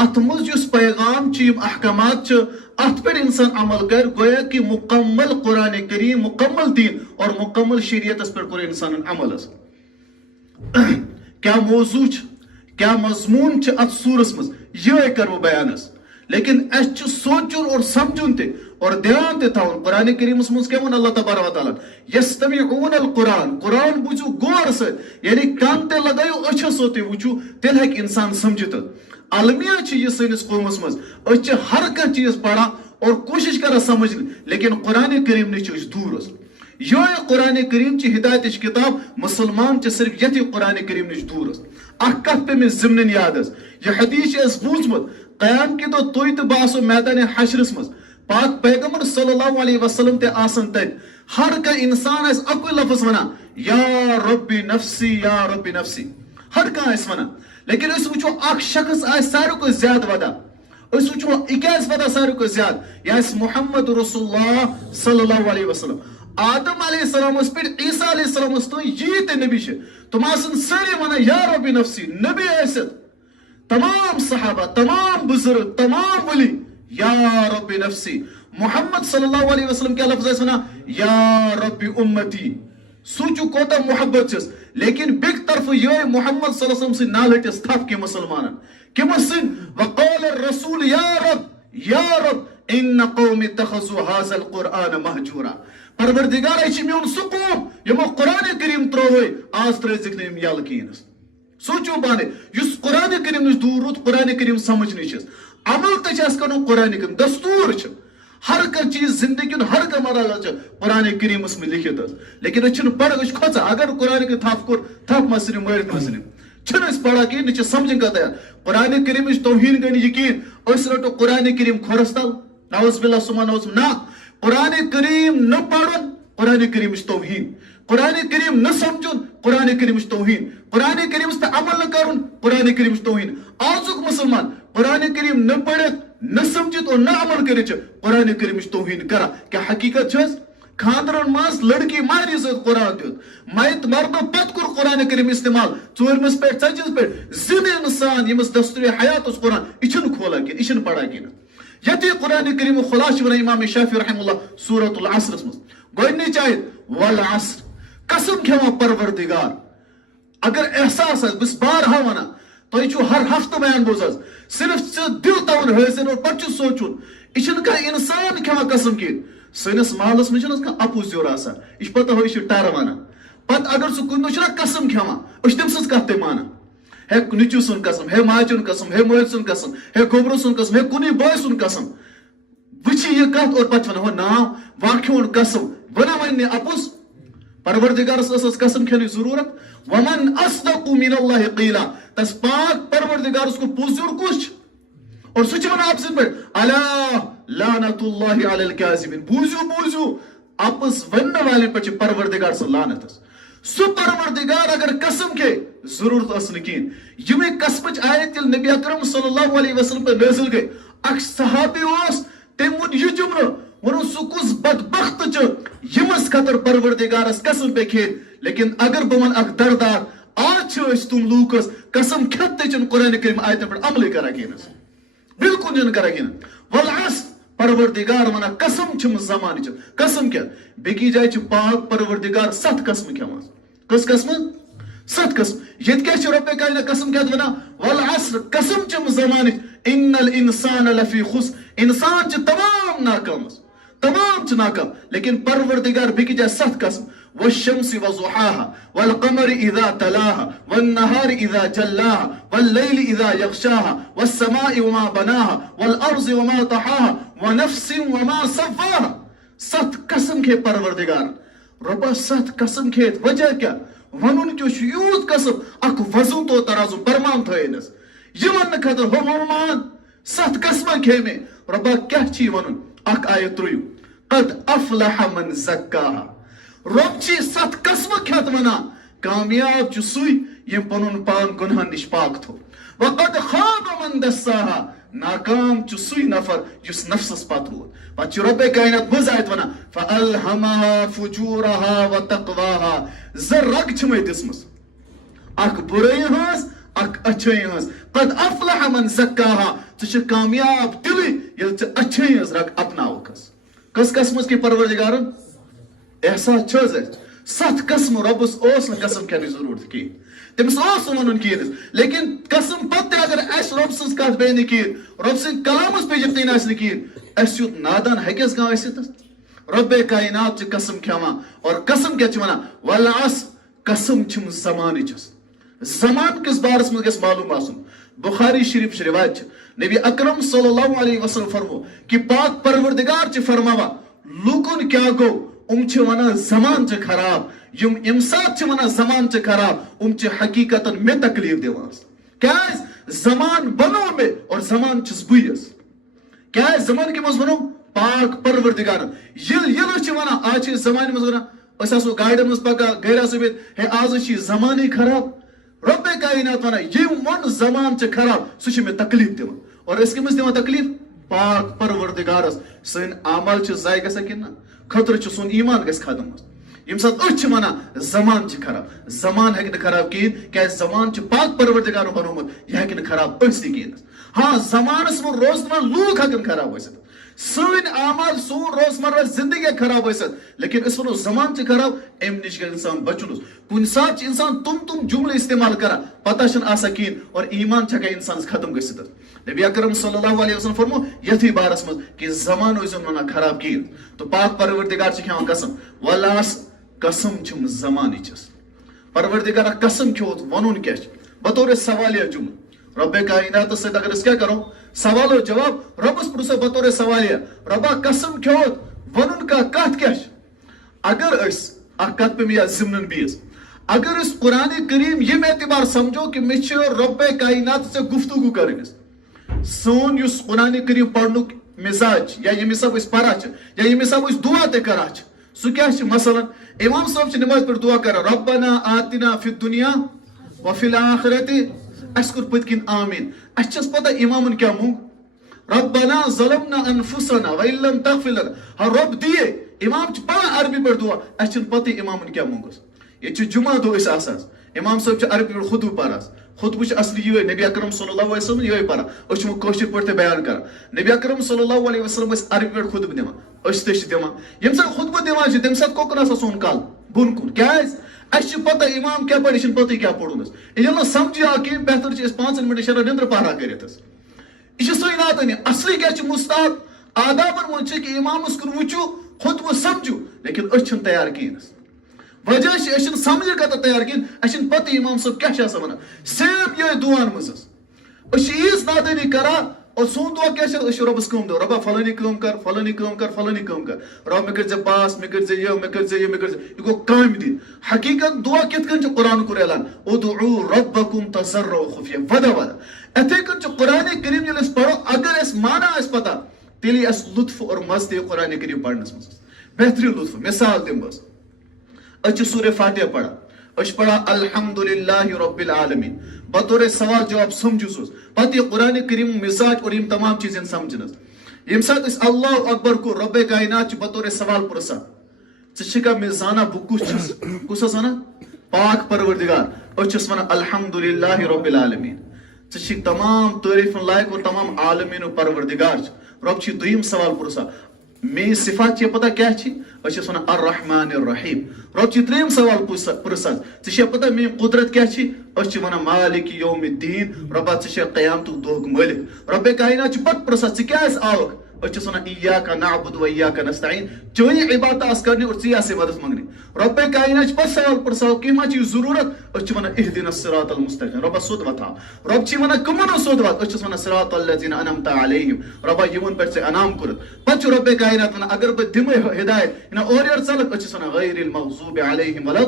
ات مز یس پیغام احکامات ات پر انسان عمل کر گویا کہ مکمل قرآن کریم مکمل دین اور مکمل شریعت پر کور انسان عمل. کیا موضوع کیا مضمون ات سورس مز یہ کرو بیانس لیکن اس سوچن اور سمجھن تے اور دھیان تے تھاون قرآن کریم مز کیا ون اللہ تبارک و تعالیٰ یستمعون القرآن قرآن بوزو غور سے یعنی کان تے لگایو اچھا سوتے وچو تیل ہے کہ انسان سمجھتا. عالمیہ یہ سنس قومس مز اچھ ہر کان چیز پڑھا اور کوشش کرا سمجھنے لیکن قرآن کریم نش دور اس. یہ قرآن کریم چی ہدایت کتاب مسلمان چی صرف یتی قرآن کریم نش دور اس. اخ کت پہ میں ضمن یاد اس یہ حدیث اس بوزمت قیام کی تو توی تو باسو میدان حشرس مز پاک پیغمبر صلی اللہ علیہ وسلم تے آسن تین ہر کا انسان اس اکوی لفظ ونا یا ربی نفسی یا ربی نفسی ہر کا اس ونا. لیکن اس وچو اخ شخص آئے سارے کو زیاد ودا اس وچو اکیس ودا سارے کو زیاد یا اس محمد رسول اللہ صلی اللہ علیہ وسلم. آدم علیہ السلام اس پر عیسیٰ علیہ السلام اس تو یہ تے نبی شے تم آسن سارے ونا یا ربی نفسی نبی ایسد تمام صحابہ تمام بزرگ تمام ولی یا ربی نفسی. محمد صلی اللہ علیہ وسلم کیا لفظ ہے سنا یا ربی امتی سوچو کوتا محبت چس لیکن بیک طرف یہ محمد صلی اللہ علیہ وسلم سے نالٹ استاف کے مسلمان کہ مسن وقال الرسول یا رب ان قوم اتخذوا هذا القرآن مہجورا. پروردگار ایچی میون سقوم یمو قرآن کریم تروئی آز ترزک نیم یالکینس. سوچو بانے یس قرآن کریم نش دور روت قرآن کریم سمجھنی چیز عمل تچاس کنو قرآن کریم دستور چھ ہر کا چیز زندگی ہر کا مرحلہ چھ قرآن کریم اس میں لکھت اس. لیکن اچھن پڑھ اچھ کھوچا اگر قرآن کے تھاپ کر تھاپ مسلم مہرت مسلم چھن اس پڑھا کی نیچے سمجھن کا دیا قرآن کریم اس توہین گنی یقین اس رٹو قرآن کریم کھورستال نعوذ باللہ سبحانہ وتعالی نا قرآن کریم نہ پڑھن قرآن کریم اس توہین قرآن کریم نہ سمجھن قرآن کریم اس توہین قرآن کریم اس عمل نہ کرن قرآن کریم اس توہین. آزک مسلمان قرآن کریم نہ پڑھت نہ سمجھت اور نہ عمل کرے قرآن کریم اس توہین کرا. کیا حقیقت چھس خاندرن ماس لڑکی ماری زد قرآن دیت مائت مردو پت کر قرآن کریم استعمال ژورمس پہ ژتجس پہ زن انسان یمس دستور حیات اس قرآن یہ کھولا کی یہ پڑھا کی یتی قرآن کریم خلاص ون امام شافعی رحم اللہ سورۃ العصر مز گوڈنی چاہیے والعصر قسم کھیوان پروردگار. اگر احساس بس بارہا ونا تھی چھو ہر ہفتہ بیان بوزاز صرف دل تاون حاصل اور پتہ سوچن یہ انسان کھیوان قسم کی سنس محلس میں اپوز یور آسان یہ پتہ ہو یہ ٹر وانا پتہ اگر سہ کن دہ قسم کھیوان اس تم سن کت مانا ہے نچو سن قسم ہے ماجن قسم ہے مول سن قسم ہے گوبرو سن قسم ہے کن بوائے سن قسم وچی یہ کت اور پتہ ون نا واقع قسم ونہ ون اپوز پروردگارس اس قسم کھینے ضرورت. ومن اصدق من اللہ قیلا تس پاک پروردگارس کو پوزور کچھ اور سچ ون آپ سن پر الا لعنت اللہ علی الکاذبین بوزو اپس ون والے پر پروردگار سے لعنت اس. سو پروردگار اگر قسم کے ضرورت اس نکین یہ قسمچ آیت نبی اکرم صلی اللہ علیہ وسلم پر نازل گئی. اک صحابی اس تم ون یہ جملہ ون سہ کس بدبخت یمس خطر پروردگارس قسم پہ کھیت لیکن اگر بہ ون اک دردار آج تم لوکس قسم کھت قرآن کریم آیتن پہ عمل کرا کینس بالکل جن کرا کین. والعصر پروردگار ونا قسم چھم زمان چھ قسم کیا بیکی جائے چھ پاک پروردگار 7 قسم کیا ماز کس قسم 7 قسم یہ کیا چھ رب کائنات قسم کیا ونا والعصر قسم چھم زمان ان الانسان لفی خسر انسان چھ تمام ناکام تمام چھ ناکام لیکن پروردگار بیکی جائے 7 قسم والشمس وضحاها والقمر إذا تلاها والنهار إذا جلاها والليل إذا يغشاها والسماء وما بناها والأرض وما طحاها ونفس وما صفاها 7 قسم کے پروردگار ربا 7 قسم کے وجہ کیا ونن جو یوت قسم اک وزن تو ترازو برمان تھینس یمن خاطر ہومان 7 قسم کے میں ربا کیا چھی ونن اک آیت رویو قد افلح من زکاها رب چی 7 قسم کھت ونا کامیاب چھ سوی یم پنن پان گناہ نش پاک تھو وقد خاب من دساها ناکام چھ سوی نفر جس نفسس پات ووت پتہ چھ رب کائنات مزایت ونا فالهمها فجورها وتقواها زرق چھ میں دسمس اک برائی ہنس اک اچھائی ہنس قد افلح من زکاها چھ کامیاب تلی یل چھ اچھائی ہنس رک اپناو کس قسمس کی پروردگارن احساس چھز 7 قسم ربس اوس نہ قسم کھینٕچ ضرورت کی تمس اوس ونن کی لیکن قسم پتہ اگر اس رب سٕنٛز کتھ بیٚیہِ نہٕ کِہیٖنۍ رب سٕنٛدِ کلامس پہ یقین آسہِ نہٕ کِہیٖنۍ اَسہِ یُتھ نادان ہیٚکٮ۪س کانٛہہ ٲسِتھ رب کائنات چھِ قسم کھٮ۪وان اور قسم کیٛاہ چھِ وَنان والعصر قسم چھِم زمانٕچ زمان کس بارس منٛز گژھِ معلوم آسُن بخاری شریف روایت چھِ نبی اکرم صلی اللہ علیہ وسلم فرمو کہ پاک پروردگار چھِ فرماوان لوکن کیا گو چھ ونان زمان چھ خراب یم سات چھ ونان زمان چھ خراب چھ حقیقتا میں تکلیف دیوان کیاز زمان بنو میں اور زمان چھس بویس کیاز زمان کے مز ونو پاک پروردگار یل چھ ونان آج چھ زمان مز ونان اس اسو گاڑی مز پکا گیرا سبت ہے آز چھ زمانے خراب رب کائنات ونان یم ون زمان چھ خراب سو چھ میں تکلیف دیوان اور اس کے مز دیوان تکلیف پاک پروردگارس سن عمل چھ ضائع گژھان کِنہٕ نہ خطر چھ سون ایمان گژھِ ختم یم سات أسۍ ونان زمان چھ خراب زمان ہیٚکہِ نہٕ خراب کِہیٖنۍ کیٛازِ زمان چھ پاک پروردگارن بنومُت یہِ ہیٚکہِ نہٕ خراب ٲسۍتھٕے کِہیٖنۍ ہاں زمانس منٛز روزمرہ لوٗکھ ہیٚکن خراب ٲسِتھ سٲنۍ اعمال سون روزمرہ زندگی خراب ٲسِتھ لیکن أسۍ ونو زمان چھ خراب امہِ نش گژھِ انسان بچُن کُنہِ ساتہٕ چھُ انسان تم جملہٕ استعمال کران پتہ چھنہٕ آسان کِہیٖنۍ اور ایمان چھُ ہیٚکان انسانس ختم گٔژھِتھ نبی اکرم صلی اللہ علیہ وسلم فرمو یتھی بارس منٛز کہ زمان ٲسِن ونان خراب کِہیٖنۍ تو پاک پروردگار چھِ کھٮ۪وان قسم والعصر قسم چھم زمانٕچ پروردگار قسم کھیوت ونُن کیٛاہ چھُ بطور سوالیہ جملہ رب کائنات سۭتۍ اگر أسۍ کیٛاہ کرو سوال و جواب ربس پرژھو بطور سوالیہ ربا قسم کھیوت ونُن کتھ کیٛاہ چھِ اگر أسۍ اکھ کتھ پہ مےٚ یاد ضمنن بیٚیِس اگر أسۍ قرآن کریم یم اعتبار سمجھو کہ مےٚ چھِ رب کائنات سے گفتگو کرٕنۍ سون یُس قرآن کریم پرنُک مزاج یا ییٚمہِ حساب أسۍ پران چھِ یا ییٚمہِ حساب أسۍ دعا تہِ کران چھِ سُہ کیٛاہ چھُ مثلاً امام صٲب چھِ نماز پٮ۪ٹھ دعا کران ربنا آتنا فی الدنیا وفی الآخرت اَسہِ کوٚر پٔتۍ کِنۍ آمیٖن اَسہِ چھَس پتہ امامن کیٛاہ موٚنگ ربنا ظلمنا انفسنا وإن لم تغفر لنا ہا رب دیے امام چھِ پران عربی پٮ۪ٹھ دعا اَسہِ چھِنہٕ پتہٕ امامن کیٛاہ موٚنگُس ییٚتہِ چھُ جمعہ دۄہ أسۍ آسان امام صٲب چھِ عربی پٮ۪ٹھ خطبہٕ پران خطبہ چھُ اصلی یِہوٚے نبی اکرم صلی اللہ علیہ وسلم یِہوٚے پران أسۍ چھِ وۄنۍ کٲشِر پٲٹھۍ تہِ بیان کران نبی اکرم صلی اللہ علیہ وسلم ٲسۍ عربی پٮ۪ٹھ خطبہٕ دِوان أسۍ تہِ چھِ دِوان ییٚمہِ ساتہٕ خطبہٕ دِوان چھِ تمہِ ساتہٕ کوٚکُن آسان سون کل بۄن کُن کیٛازِ اَسہِ چھِ پتہ امام کیٛاہ پرِ یہِ چھُنہٕ پتہٕ کیٛاہ پوٚرمُت ییٚلہِ نہٕ سمجھی آو کِہیٖنۍ بہتر چھِ أسۍ 5 مِنٹن شیران نِندرٕ پہرا کٔرِتھ یہِ چھِ سُے ناتٲنی اصلی کیٛاہ چھُ مستحب آدابن منٛز چھِ کہ امامس کُن وٕچھِو خطبہٕ سمجھِو لیکن أسۍ چھِنہٕ تیار کِہیٖنۍ وجہ چھِ أسۍ چھِنہٕ سمجھے خٲطرٕ تیار کِہیٖنۍ اَسہِ چھِنہٕ پتہٕ امام صٲب کیٛاہ چھِ آسان ونان سیم یِہوٚے دُعاہن منٛز أسۍ چھِ ییٖژ نادٲنی کران اور سون دعا کیٛاہ چھِ أسۍ چھِ رۄبس کٲم دِوان رۄبا فلٲنی کٲم کر فلٲنی کٲم کر فلٲنی کٲم کر رۄب مےٚ کٔرۍ زِ پاس مےٚ کٔرۍ زِ یہِ مےٚ کٔرۍ زِ یہِ مےٚ کٔرۍ زِ یہِ گوٚو کامہِ دِنۍ حقیٖقت دعا کِتھ کٔنۍ چھُ قرآن کوٚر اعلان ادعوا ربکم تضرعا وخفیہ ودا ودا یِتھَے کٔنۍ چھُ قرآن کریم ییٚلہِ أسۍ پرو اگر اَسہِ مانا آسہِ پتہ تیٚلے اَسہِ لطف اور مزٕ تہِ قرآن کریم پرنس منٛز بہتریٖن لطف مثال دِمہٕ بہٕ أسۍ چھِ سورہ فاتحہ پران أسۍ چھِ پران الحمدللہ رب العالمین بطور سوال جواب سمجھوس پتہٕ یہِ قرآن کریم مزاج اور یم تمام چیٖز یِن سمجھنس ییٚمہِ ساتہٕ أسۍ اللہ اکبر کوٚر رب کائنات چھِ بطور سوال پرژھان ژٕ چھِکھا مےٚ زانان بہٕ کُس چھُس کُس ٲس ونان پاک پروردگار أسۍ چھِس ونان الحمدللہ رب العالمین ژٕ چھِکھ تمام تعریٖفن لایق اور تمام عالمیٖنُک پروردگار چھُ رب چھ دویم سوال پرسان می صفات چھ پتہ کیا چھ اس ونان الرحمن الرحیم رب چھ تریم سوال پرسان ژے چھ پتہ می قدرت کیا چھ اس چھ ونان مالک یوم الدین ربا ژے چھ قیامتک دۄہُک مٲلک رب کائنات چھ پتہ پرسان ژٕ کیاز آوکھ اس ونان ایاک نعبد و ایاک نستعین چٲنی عبادت آس کرنی اور ژی آسے مدد منگنی رب کائنات چھ پتہ سوال پرسان کہ ما چھ ضرورت اس چھ ونان اهدنا الصراط المستقیم رب سود وتا رب چھ ونان کمن سود وات اس چھ ونان صراط الذین انعمت علیہم رب یمن پر سے انعام کرت پتہ رب کائنات ونان اگر بہ دمے ہدایت نا اور یور ژلک اس چھ ونان غیر المغضوب علیہم ولا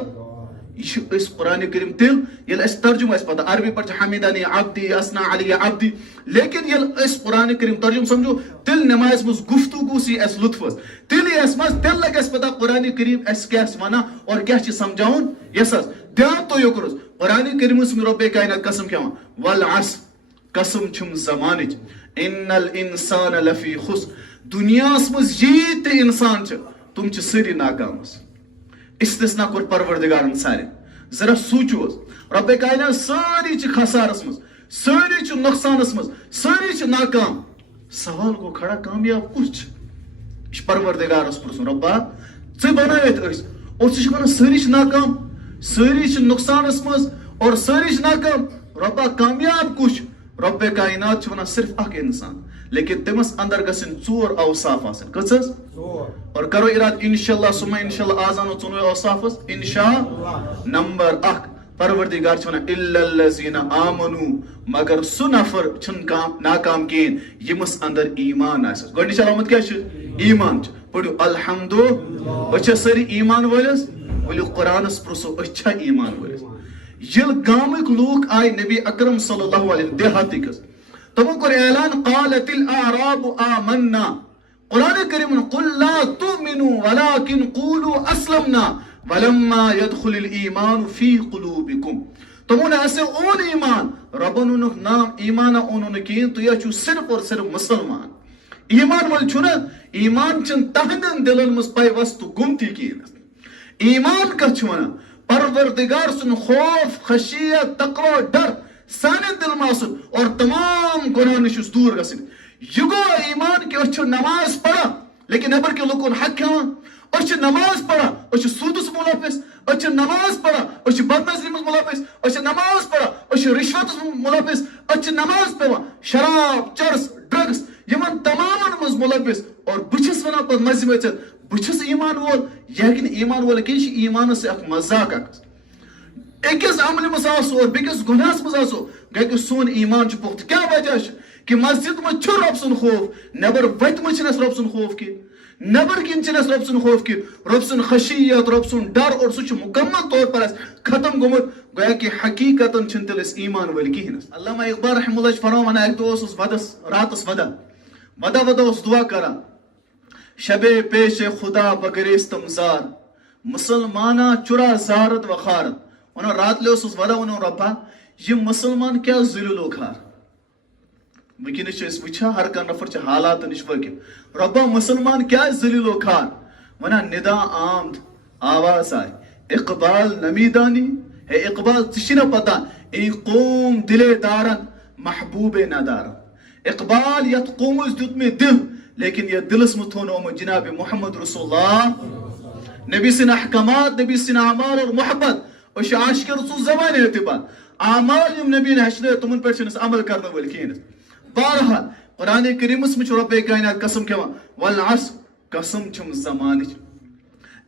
یہ اس قرآن کریم تل یل اس ترجمہ اس پتہ عربی پر حمیدانی عبدی اسنا علی عبدی لیکن یل اس قرآن کریم ترجمہ سمجھو تل نماز مز گفتگو سی اس لطف تل اس مز تل لگ اس پتہ قرآن کریم اس کیا ونا اور کیا چھ سمجھاون یس دھیان تو یہ کرو قرآن کریم اس میں رب کائنات قسم کیا والعصر قسم چھم زمانچ ان الانسان لفی خسر دنیا اس مز جیت انسان چھ تم چھ سری ناکام استثناء کور پروردگارن سارے ذرا سوچو رب کائنات ساری چھ خسارس مز ساری چھ نقصانس مز ساری چھ ناکام سوال کو کھڑا کامیاب کس چھ پروردگارس پرسن ربا ژے بنٲیِتھ أسۍ اور ژٕ چھکھ ونان سٲری چھِ ناکام سٲری چھِ نقصانس منٛز اور سٲری چھِ ناکام ربا کامیاب کُس چھُ رب کائنات چھُ ونان صرف اکھ انسان لیکن تٔمِس اندر گژھن ژور اوصاف آسٕنۍ کٔژ حظ اور کرو اراد انشاءاللہ سُمہ انشاءاللہ آز انو ژۄنوے اوصاف حظ انشاء نمبر اکھ پروردگار چھُ ونان الا الذین آمنو مگر سُہ نفر چھُنہٕ ناکام کہیٖنۍ ییٚمِس اندر ایمان آسہِ گۄڈنِچ علامت کیٛاہ چھِ ایمان چھُ پٔرِو الحمدُ أسۍ چھا سٲری ایمان وٲلِس ؤلِو قرآنس پرٛژھو أسۍ چھا ایمان وٲلِس ییٚلہِ گامٕکۍ لوٗکھ آے نبی اکرم صلی اللہ علیہ دیہاتٕکۍ حظ تمو کوٚر اعلان قالت الاعراب آمنا قرآن کریم قل لا تؤمنوا ولكن قولوا اسلمنا ولما يدخل الايمان في قلوبكم تمو نے ایسے اون ایمان ربن انک نام ایمان اونن کین تو یہ چھو صرف اور صرف مسلمان ایمان ول چھنا ایمان چن تہندن دلن مس پے وستو گمتی کین ایمان کا چھنا پروردگار سن خوف خشیت تقوی ڈر سانن دل ماسن اور تمام گناہ نش دور گسن یہ گو ایمان کہ اس نماز پڑھا لیکن نبر کے لوگوں حق کھیوان اس نماز پڑھا اس سودس ملوث اس نماز پڑھا اس بدنظری مز ملوث اس نماز پڑھا اس رشوت ملوث اس نماز پڑھا شراب چرس ڈرگس یمن تمام مز ملوث اور بچس ونان پت مزہ وچت بچس ایمان وول یہ ایمان وول کہ ایمان سے اخ مذاق اخ اکس عمل مز آسو اور بیکس گناہس مز آسو گے کہ سون ایمان چھ پخت کیا وجہ کہ مسجد میں چھو رب سن خوف نبر وت میں چھنس رب سن خوف کی نبر کن چھنس رب سن خوف کی رب سن خشیت رب سن ڈر اور سو مکمل طور پر ختم گومت گویا کہ حقیقت چھن تیل اس ایمان ول کہین علامہ اقبال رحمہ اللہ فرمان ایک دو اس ودس راتس ودا اس دعا کرا شب پیش خدا بگریستم زار مسلمانہ چرا زارت و خارت انہوں رات لے اس ودا انہوں ربا یہ مسلمان کیا ذلیل و خار ونکس وچھا ہر کانٛہہ نفر چھ حالات نش واقف ربا مسلمان کیا ذلیل و خار ونان ندا آمد آواز آئے اقبال نمیدانی ہے اقبال تشنا پتا ای قوم دلے دارن محبوب ندارن اقبال یت قومس دیت میں دل لیکن یہ دلس میں تھونو جناب محمد رسول اللہ نبی سن احکامات نبی سن اعمال اور محبت اور عاشق رسول زبان اعتبار اعمال یم نبی نے ہشنے تمن پر چھنس عمل کرنے ول کین بہرحال قرآن کریم میں رب کائنات قسم کھیوان والعصر قسم چھم زمانچ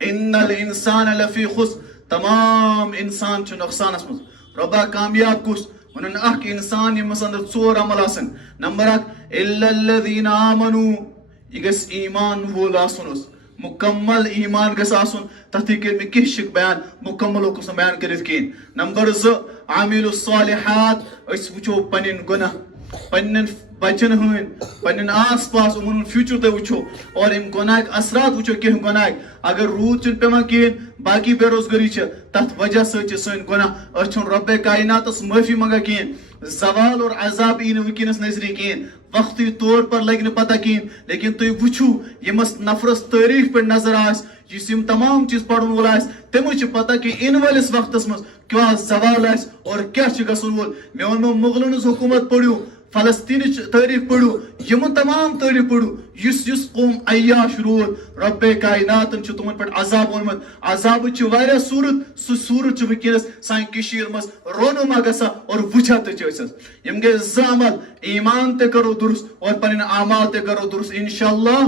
ان الانسان لفی خسر تمام انسان چھ نقصانس مز ربا کامیاب کس ونن اخ انسان یمس اندر ژور عمل آسن نمبر اکھ الا الذین آمنوا یہ گژھِ ایمان وول آسن مکمل ایمان گژھِ آسن تتھ کر میں کیشک بیان مکمل اوکس بیان کرت کین نمبر زٕ عامل الصالحات اس وچھو پنن گناہ پنن بچن ہند پنن آس پاس ان فیوچر تہ وچھو اور ام گناہ اثرات وچھو کہ گناہ اگر رود چھ پیوان کین باقی بے روزگاری چھ تتھ وجہ سے سن گناہ چھن رب کائنات معافی منگا کین زوال اور عذاب این ونکس نظری کین وقتی طور پر لگن پتہ کین لیکن تھی وچھو یمس نفرس تاریخ پہ نظر آس جس یم تمام چیز پڑھن وول آس تمس چھ پتہ کہ ان والس وقتس مز کیا زوال آس اور کیا چھ گژھن وول مے ون مغلن ہنز حکومت پڑھو فلسطین تاریخ پڑھو یم تمام تاریخ پڑھو یس قوم عیاش رود رب کائنات تمن پہ عذاب اونمت عذاب واریاہ صورت سہ صورت ونکس سان کشیر مز رونما گژھا اور وچھا تس یم گئی زٕ عمل ایمان تہ کرو درست اور پن اعمال تہ کرو درست انشاءاللہ.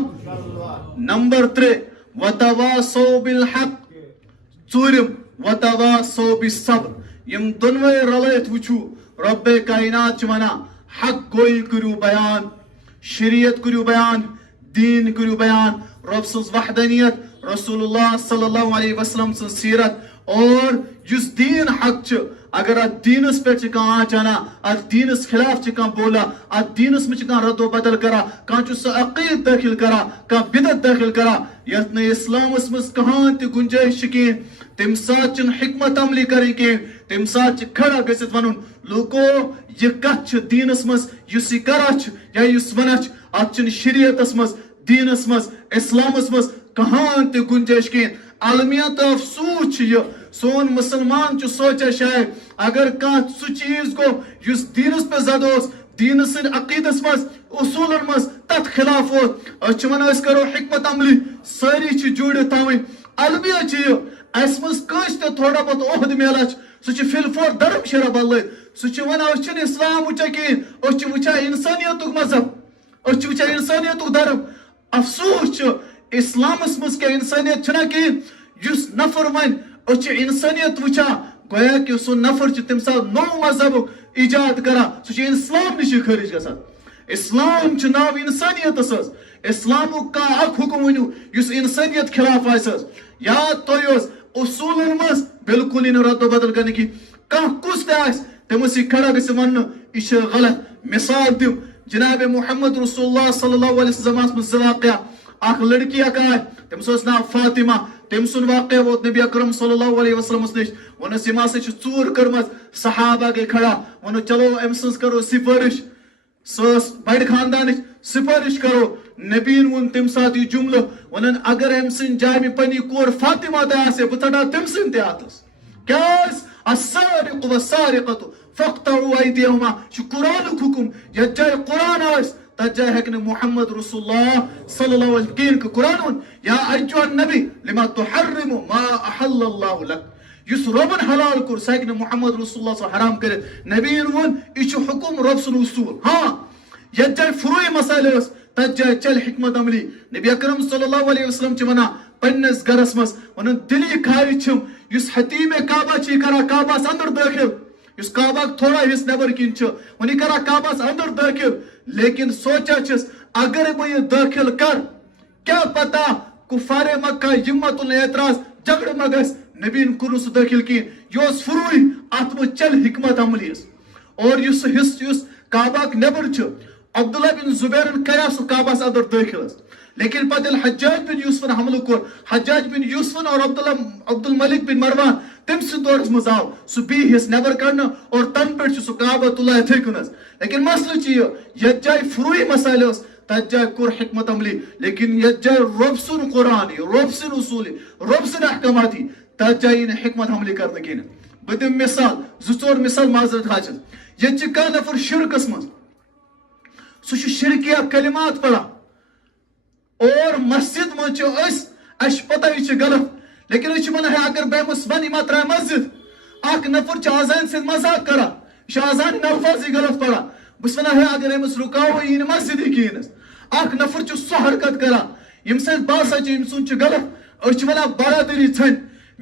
نمبر 3 وتواصوا بالحق ژوٗرِم وتواصوا بالصبر. یم دونوے رلٲیِتھ وچھو رب کائنات ونان حق گوئی کرو بیان شریعت کرو بیان دین کرو بیان رب سز وحدانیت رسول اللہ صلی اللہ علیہ وسلم سن سیرت اور یس دین حق اگر ات دینس پہ آنچ انا ات دینس خلاف بولا ات دینس میں رد و بدل کرا سہ عقید داخل کرا بدعت داخل کرا یت نا اسلامس مز کہاں تہ گنجائش کہیں تم سات حکمت عملی کریں کہ تم سات کھڑا گھت ون لوکو یہ کت دینس مز اس یہ کرا یا اس ونان ات شریعتس مز دینس مز اسلامس مز کہاں تہ گنجائش کہیں. عالمیت افسوس یہ سون مسلمان سوچا شاید اگر کان سہ چیز گو اس دینس پہ زد دین سن عقیدس مز اصولن مز تت خلاف اس کرو حکمت عملی ساری جوڑت تھوین البتہ اس مز کس تہ تھوڑا بہت عہد ملان سہ فلفور درم شرح بدل سہ ونان اسلام وچا کہین وچا انسانیت مذہب وچا انسانیت درم. افسوس اسلامس مز کیا انسانیت چھنا کہین اس نفر ون انسانیت وچا گویا کہ سہ نفر تم سات نو مذہب ایجاد کرا سہ اسلام نش خارج گژھان. اسلام ناو انسانیت اسلام کا اخ حکم ونو اس انسانیت خلاف یاد تھی اصولن مز بالکل رد و بدل کرنے کی کس تس تمس کھڑا گھس ون یہ غلط. مثال دم جناب محمد رسول اللہ صلی اللہ علیہ وسلم مز واقعہ اخ لڑکی اک آئی تمس ناو فاطمہ تم سن واقعہ ووت نبی اکرم صلی اللہ علیہ وسلم نش ونس یم ہسا ژور کرمز صحابہ گئی کھڑا ون چلو ام سز کرو سفارش سس بڑ خاندان سفارش کرو. نبین ون تم سات یہ جملہ ونن اگر ام سن جائے میں پنی کور فاطمہ تہ آسے بہ ژٹا تم سن تہ ہاتھس کیاز السارق والسارقۃ فاقطعوا ایدیہما یہ قرآن حکم یت جائے قرآن آس تت جائے ہیکہ محمد رسول اللہ صلی اللہ علیہ وسلم قرآن یا ایھا النبی لما تحرم ما احل اللہ لک اس ربن حلال کور سہ ہیکہ محمد رسول اللہ صلی حرام کرت. نبین ون یہ حکم رب سن اصول. ہاں یت جائے فروعی مسائل تت جائے چل حکمت عملی. نبی اکرم صلی اللہ علیہ وسلم ونان پنس گرس مز ون دلی کھاری چھم اس حتیم کعبہ کرا کعبہ اندر داخل اس کعبہ تھوڑا حصہ نبر کن ون کرا کعبہ اندر داخل لیکن سوچا چس اگر بہ یہ داخل کر کیا پتہ کفار مکہ یمت الاعتراض جھگڑ ما گھس. نبین کور سہ داخل کہین یہ فروعی ات مز چل حکمت عملی اور اس حصہ اس کعبہ نبر عبداللہ بن زبیرن کرا سہ کعبہ اندر داخل لیکن پتہ حجاج بن یوسفن حملہ کور حجاج بن یوسفن اور عبد الملک بن مروان تم سن دورس مز آو سہ بی حصہ نبر کڑنا اور تن پہ سہ کعبۃ اللہ اتھے کن. لیکن مسئلہ یہ یت جائے فروعی مسائل تت جائے کور حکمت عملی لیکن یت جائے رب سن قرآن رب سن اصول رب سن احکامات تت جائے حکمت عملی کرنے کی. بہ دم مثال زور مثال معذرت حاجت یت کانٛہہ نفر شرکس مز سہ شرکیہ کلمات پڑھا اور مسجد مز اس پتہ یہ غلط لیکن یہ ونان ہے اگر بہ ون یہ ترا مسجد اخ نفر آزان سۭتۍ مذاق کران یہ آزان الفاظ غلط پڑھان بس ونان ہے اگر امس رکاو یہ مسجد کہینس اخ نفر سہ حرکت کران یم سۭتۍ باسان یم سن غلط اس ونان برادری ژھن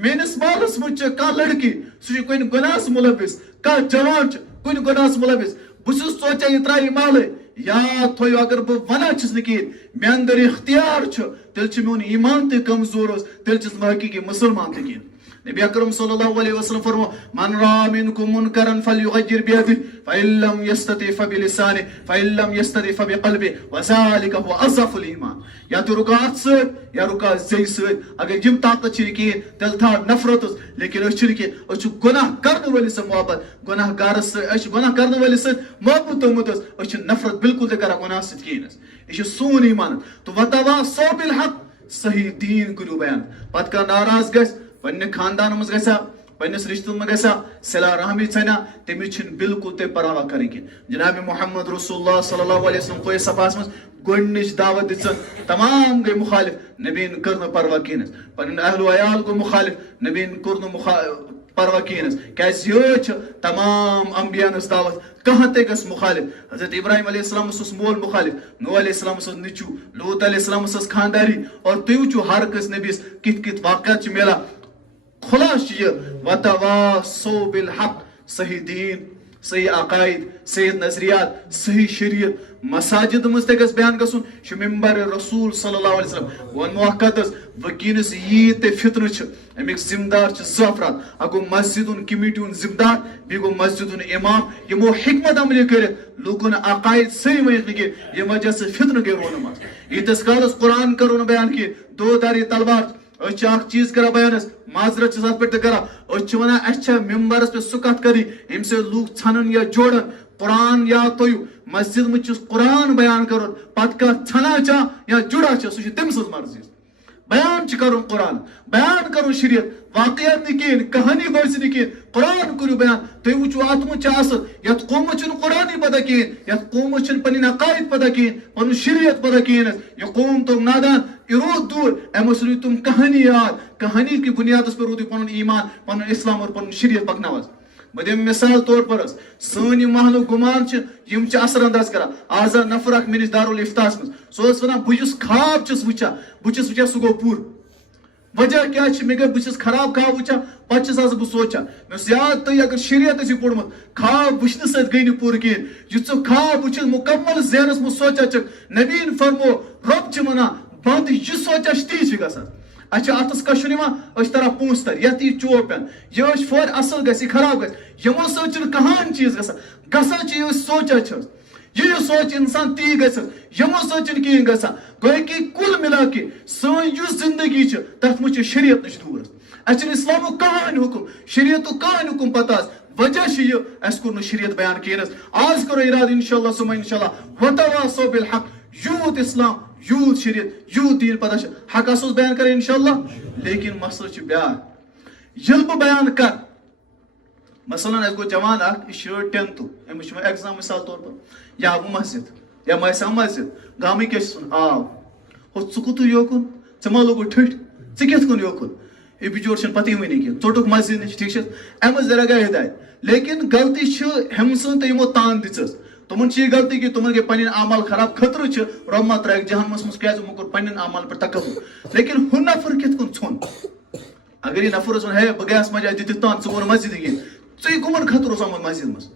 میٲنِس محلس مز کانٛہہ لڑکی سہ کُنہِ گۄناہس ملوث کانٛہہ جوان کُنہِ گۄناہس ملوث بہٕ چھُس سونچان یہ ترایہِ محلے یاد تھو اگر بہ ونان چھس نا کہین مے اندر اختیار تیل میون ایمان تہ کمزور تیل چھس بہ حقیقی مسلمان تہ کہین. نبی اکرم صلی اللہ علیہ وسلم فرمو من رأى منكم منكرا فليغير بيده فإن لم يستطع فبلسانه فإن لم يستطع فبقلبه وذلك هو أضعف الإيمان. یا تو رکا ات ست یا رکا زی ست اگر یم طاقت چھ کہین تیل تھا نفرت لیکن اس چھ کہ اس گناہ کرنے والی سے محبت گناہ گار سے اس گناہ کرنے والی سے محبت تمت اس نفرت بالکل تہ کرا گناہ ست کہین یہ سون ایمان. تو وتواصوا بالحق صحیح دین کرو بیان پت کا ناراض گژھ پنہ خاندان مز گژھا پنس رشتن میں گژھا صلہ رحمی ژھنیا تمس چھن بالکل تہ پرواہ کریں کی. جناب محمد رسول اللہ صلی اللہ علیہ وسلم کوئی صفحس مز گۄڈنِچ دعوت دِژن تمام گئی مخالف نبیین کٔر نہٕ پرواہ کہینس پنن اہل و عیال گوٚو مخالف نبیین کوٚر نہٕ پرواہ کہینس کیازِ یہ چھ تمام انبیاء ہنٛز دعوت کہاں تہ گژھِ مخالف. حضرت ابراہیم علیہ السلام اوس مول مخالف نوح علیہ السلام اوس نیچو لوط علیہ السلام اوس خانداری اور تُہۍ وٕچھِو ہر کٲنٛسہِ نبیس کِتھ کِتھ واقعات چھِ میلان. خلاص چھ یہ وتواصوا بالحق صحیح دین صحیح عقائد صحیح نظریات صحیح شریعت مساجد مز تہ گژھِ بیان گژھُن چھُ ممبر رسول صلی اللہ علیہ وسلم ونمو اکھ کتھ حظ وٕنکیٚنس یی تہ فتنہٕ چھِ امیُک ذمہ دار چھِ زٕ افراد اکھ گوٚو مسجد ہُنٛد کمیٹی ہُنٛد ذمہ دار بیٚیہِ گوٚو مسجد ہُنٛد امام یِمو حکمت عملی کٔرِتھ لوٗکن عقائد صحیح ؤنِتھ نہٕ کینٛہہ ییٚمہِ وجہ سۭتۍ فتنہٕ گٔے رونمت. ییٖتِس کالس قرآن کرو نہٕ بیان کینٛہہ دو داری تلوار أسۍ چھِ اکھ چیٖز کران بیان حظ معذرت چھِ اتھ پٮ۪ٹھ تہِ کران أسۍ چھِ ونان اسہِ چھا ممبرس پٮ۪ٹھ سُہ کتھ کرٕنۍ ییٚمہِ سۭتۍ لوٗکھ ژھنن یا جوڑن. قرآن یاد تھٲیِو مسجد منٛز چھُس قرآن بیان کرُن پتہٕ کتھ ژھنان چھا یا جُڑان چھا سُہ چھِ تٔمۍ سٕنٛز مرضی. بیان چھُ کرُن قرآن بیان کرُن شریعت واقعات نہٕ کہیٖنۍ کہانی بٲژ نہٕ کہیٖنۍ قرآن کٔرِو بیان. تُہۍ وٕچھِو اتھ منٛز چھِ اصل یتھ قومس چھُنہٕ قرآنٕے پتہ کہیٖنۍ یتھ قومس چھِنہٕ پنٕنۍ عقائد پتہ کہیٖنۍ پنُن شریعت پتہ کہیٖنۍ حظ یہ قوم توٚگ نادان یہ روٗد دوٗر امہِ سۭتۍ روٗدۍ تِم کہانی یاد کہانی کہِ بُنیادس پٮ۪ٹھ روٗد یہِ پنُن ایمان پنُن اسلام اور پنُن شریعت پکناوان. بہٕ دِمہٕ مثال طور پر حظ سٲنۍ یِم محلُک گُمان چھِ یِم چھِ اثر انداز کران. آز آو نفر اکھ میٲنِس دارالفتاہس منٛز سُہ اوس ونان بہٕ یُس خواب چھُس وٕچھان سُہ گوٚو پوٗرٕ. وجہ کیا چھ مےٚ گٔے بہٕ چھُس خراب خواب وٕچھان پتہٕ چھُس آز بہٕ سونٛچان مےٚ اوس یاد تُہۍ اگر شریعت ٲسِو پوٚرمُت خواب وٕچھنہٕ سۭتۍ گٔے نہٕ پوٗرٕ کہیٖنۍ. یہِ ژٕ خواب وٕچھِتھ مُکمل ذہنس منٛز سونٛچان چھکھ نبیٖن فرمو رۄب چھُ ونان بنٛد یہِ سونٛچان چھِ تی چھِ گژھان. اَسہِ چھِ اتھس کشُن یِوان أسۍ چھِ تران پونٛسہٕ تر یتھ یی چوب پٮ۪ن یہِ ٲسۍ فور اصل گژھِ یہِ خراب گژھِ یِمو سۭتۍ چھُنہٕ کٕہٲنۍ چیٖز گژھان چھِ یہِ أسۍ سونٛچان چھِ یہ سوچ انسان تی گژھِ یِمو سۭتۍ چھُنہٕ کہیٖنۍ گژھان. گوٚو کہ کُل ملا کے سٲنۍ یُس زندگی چھِ تتھ منٛز چھِ شریعت نِش دوٗر اسہِ چھُنہٕ اسلامُک کٕہٲنۍ حُکم شریعتُک کٕہٲنۍ حُکم پتہ حظ. وجہ چھِ یہِ اسہِ کوٚر نہٕ شریعت بیان کہیٖنۍ حظ. آز کرو ارادٕ انشاء اللہ سُمہ انشاء اللہ وتواصوا بالحق یوٗت اسلام یوٗت شریعت یوٗت دیٖن پتہ چھِ حق آسوس بیان کران انشاء اللہ. لیکن مسلہٕ چھُ بیاکھ ییٚلہِ بہٕ بیان کرٕ مثلاً اَسہِ گوٚو جوان اکھ یہِ چھُ 10th أمِس چھُ وۄنۍ ایٚگزام مثال طور پر یا آو مسجد یا باسیٛو مسجد گامٕکۍ کیٛاہ چھِس ونان آو ہُہ ژٕ کوٚتُے یوکُن ژےٚ ما لوگُتھ ٹھٔٹھۍ ژٕ کِتھ کٔنۍ یوکُن یہِ بِچور چھُنہٕ پتہٕ یِوٲنی کینٛہہ ژوٚٹُکھ مسجد نِش ٹھیٖک چھِ اَمہِ منٛز لگاے ہدایت. لیکن غلطی چھِ ہُمہِ سٕنٛز تہٕ یِمو تان دِژٕس تِمن چھِ یہِ غلطی کہِ تِمن گٔے پنٕنۍ اعمال خراب خطرٕ چھِ رۄب ما ترٛایکھ جہنمس منٛز کیٛازِ یِمو کوٚر پنٕنٮ۪ن اعمالن پٮ۪ٹھ تکبر. لیکن ہُہ نفر کِتھ کٔنۍ ژھوٚن اگر یہِ نفر اوس ونان ہے بہٕ گٔیس مجا دِتِتھ تان ژٕ گوٚو نہٕ مسجدٕے کِہیٖنۍ ژٕے کٕمن خٲطرٕ اوس آمُت مسجد منٛز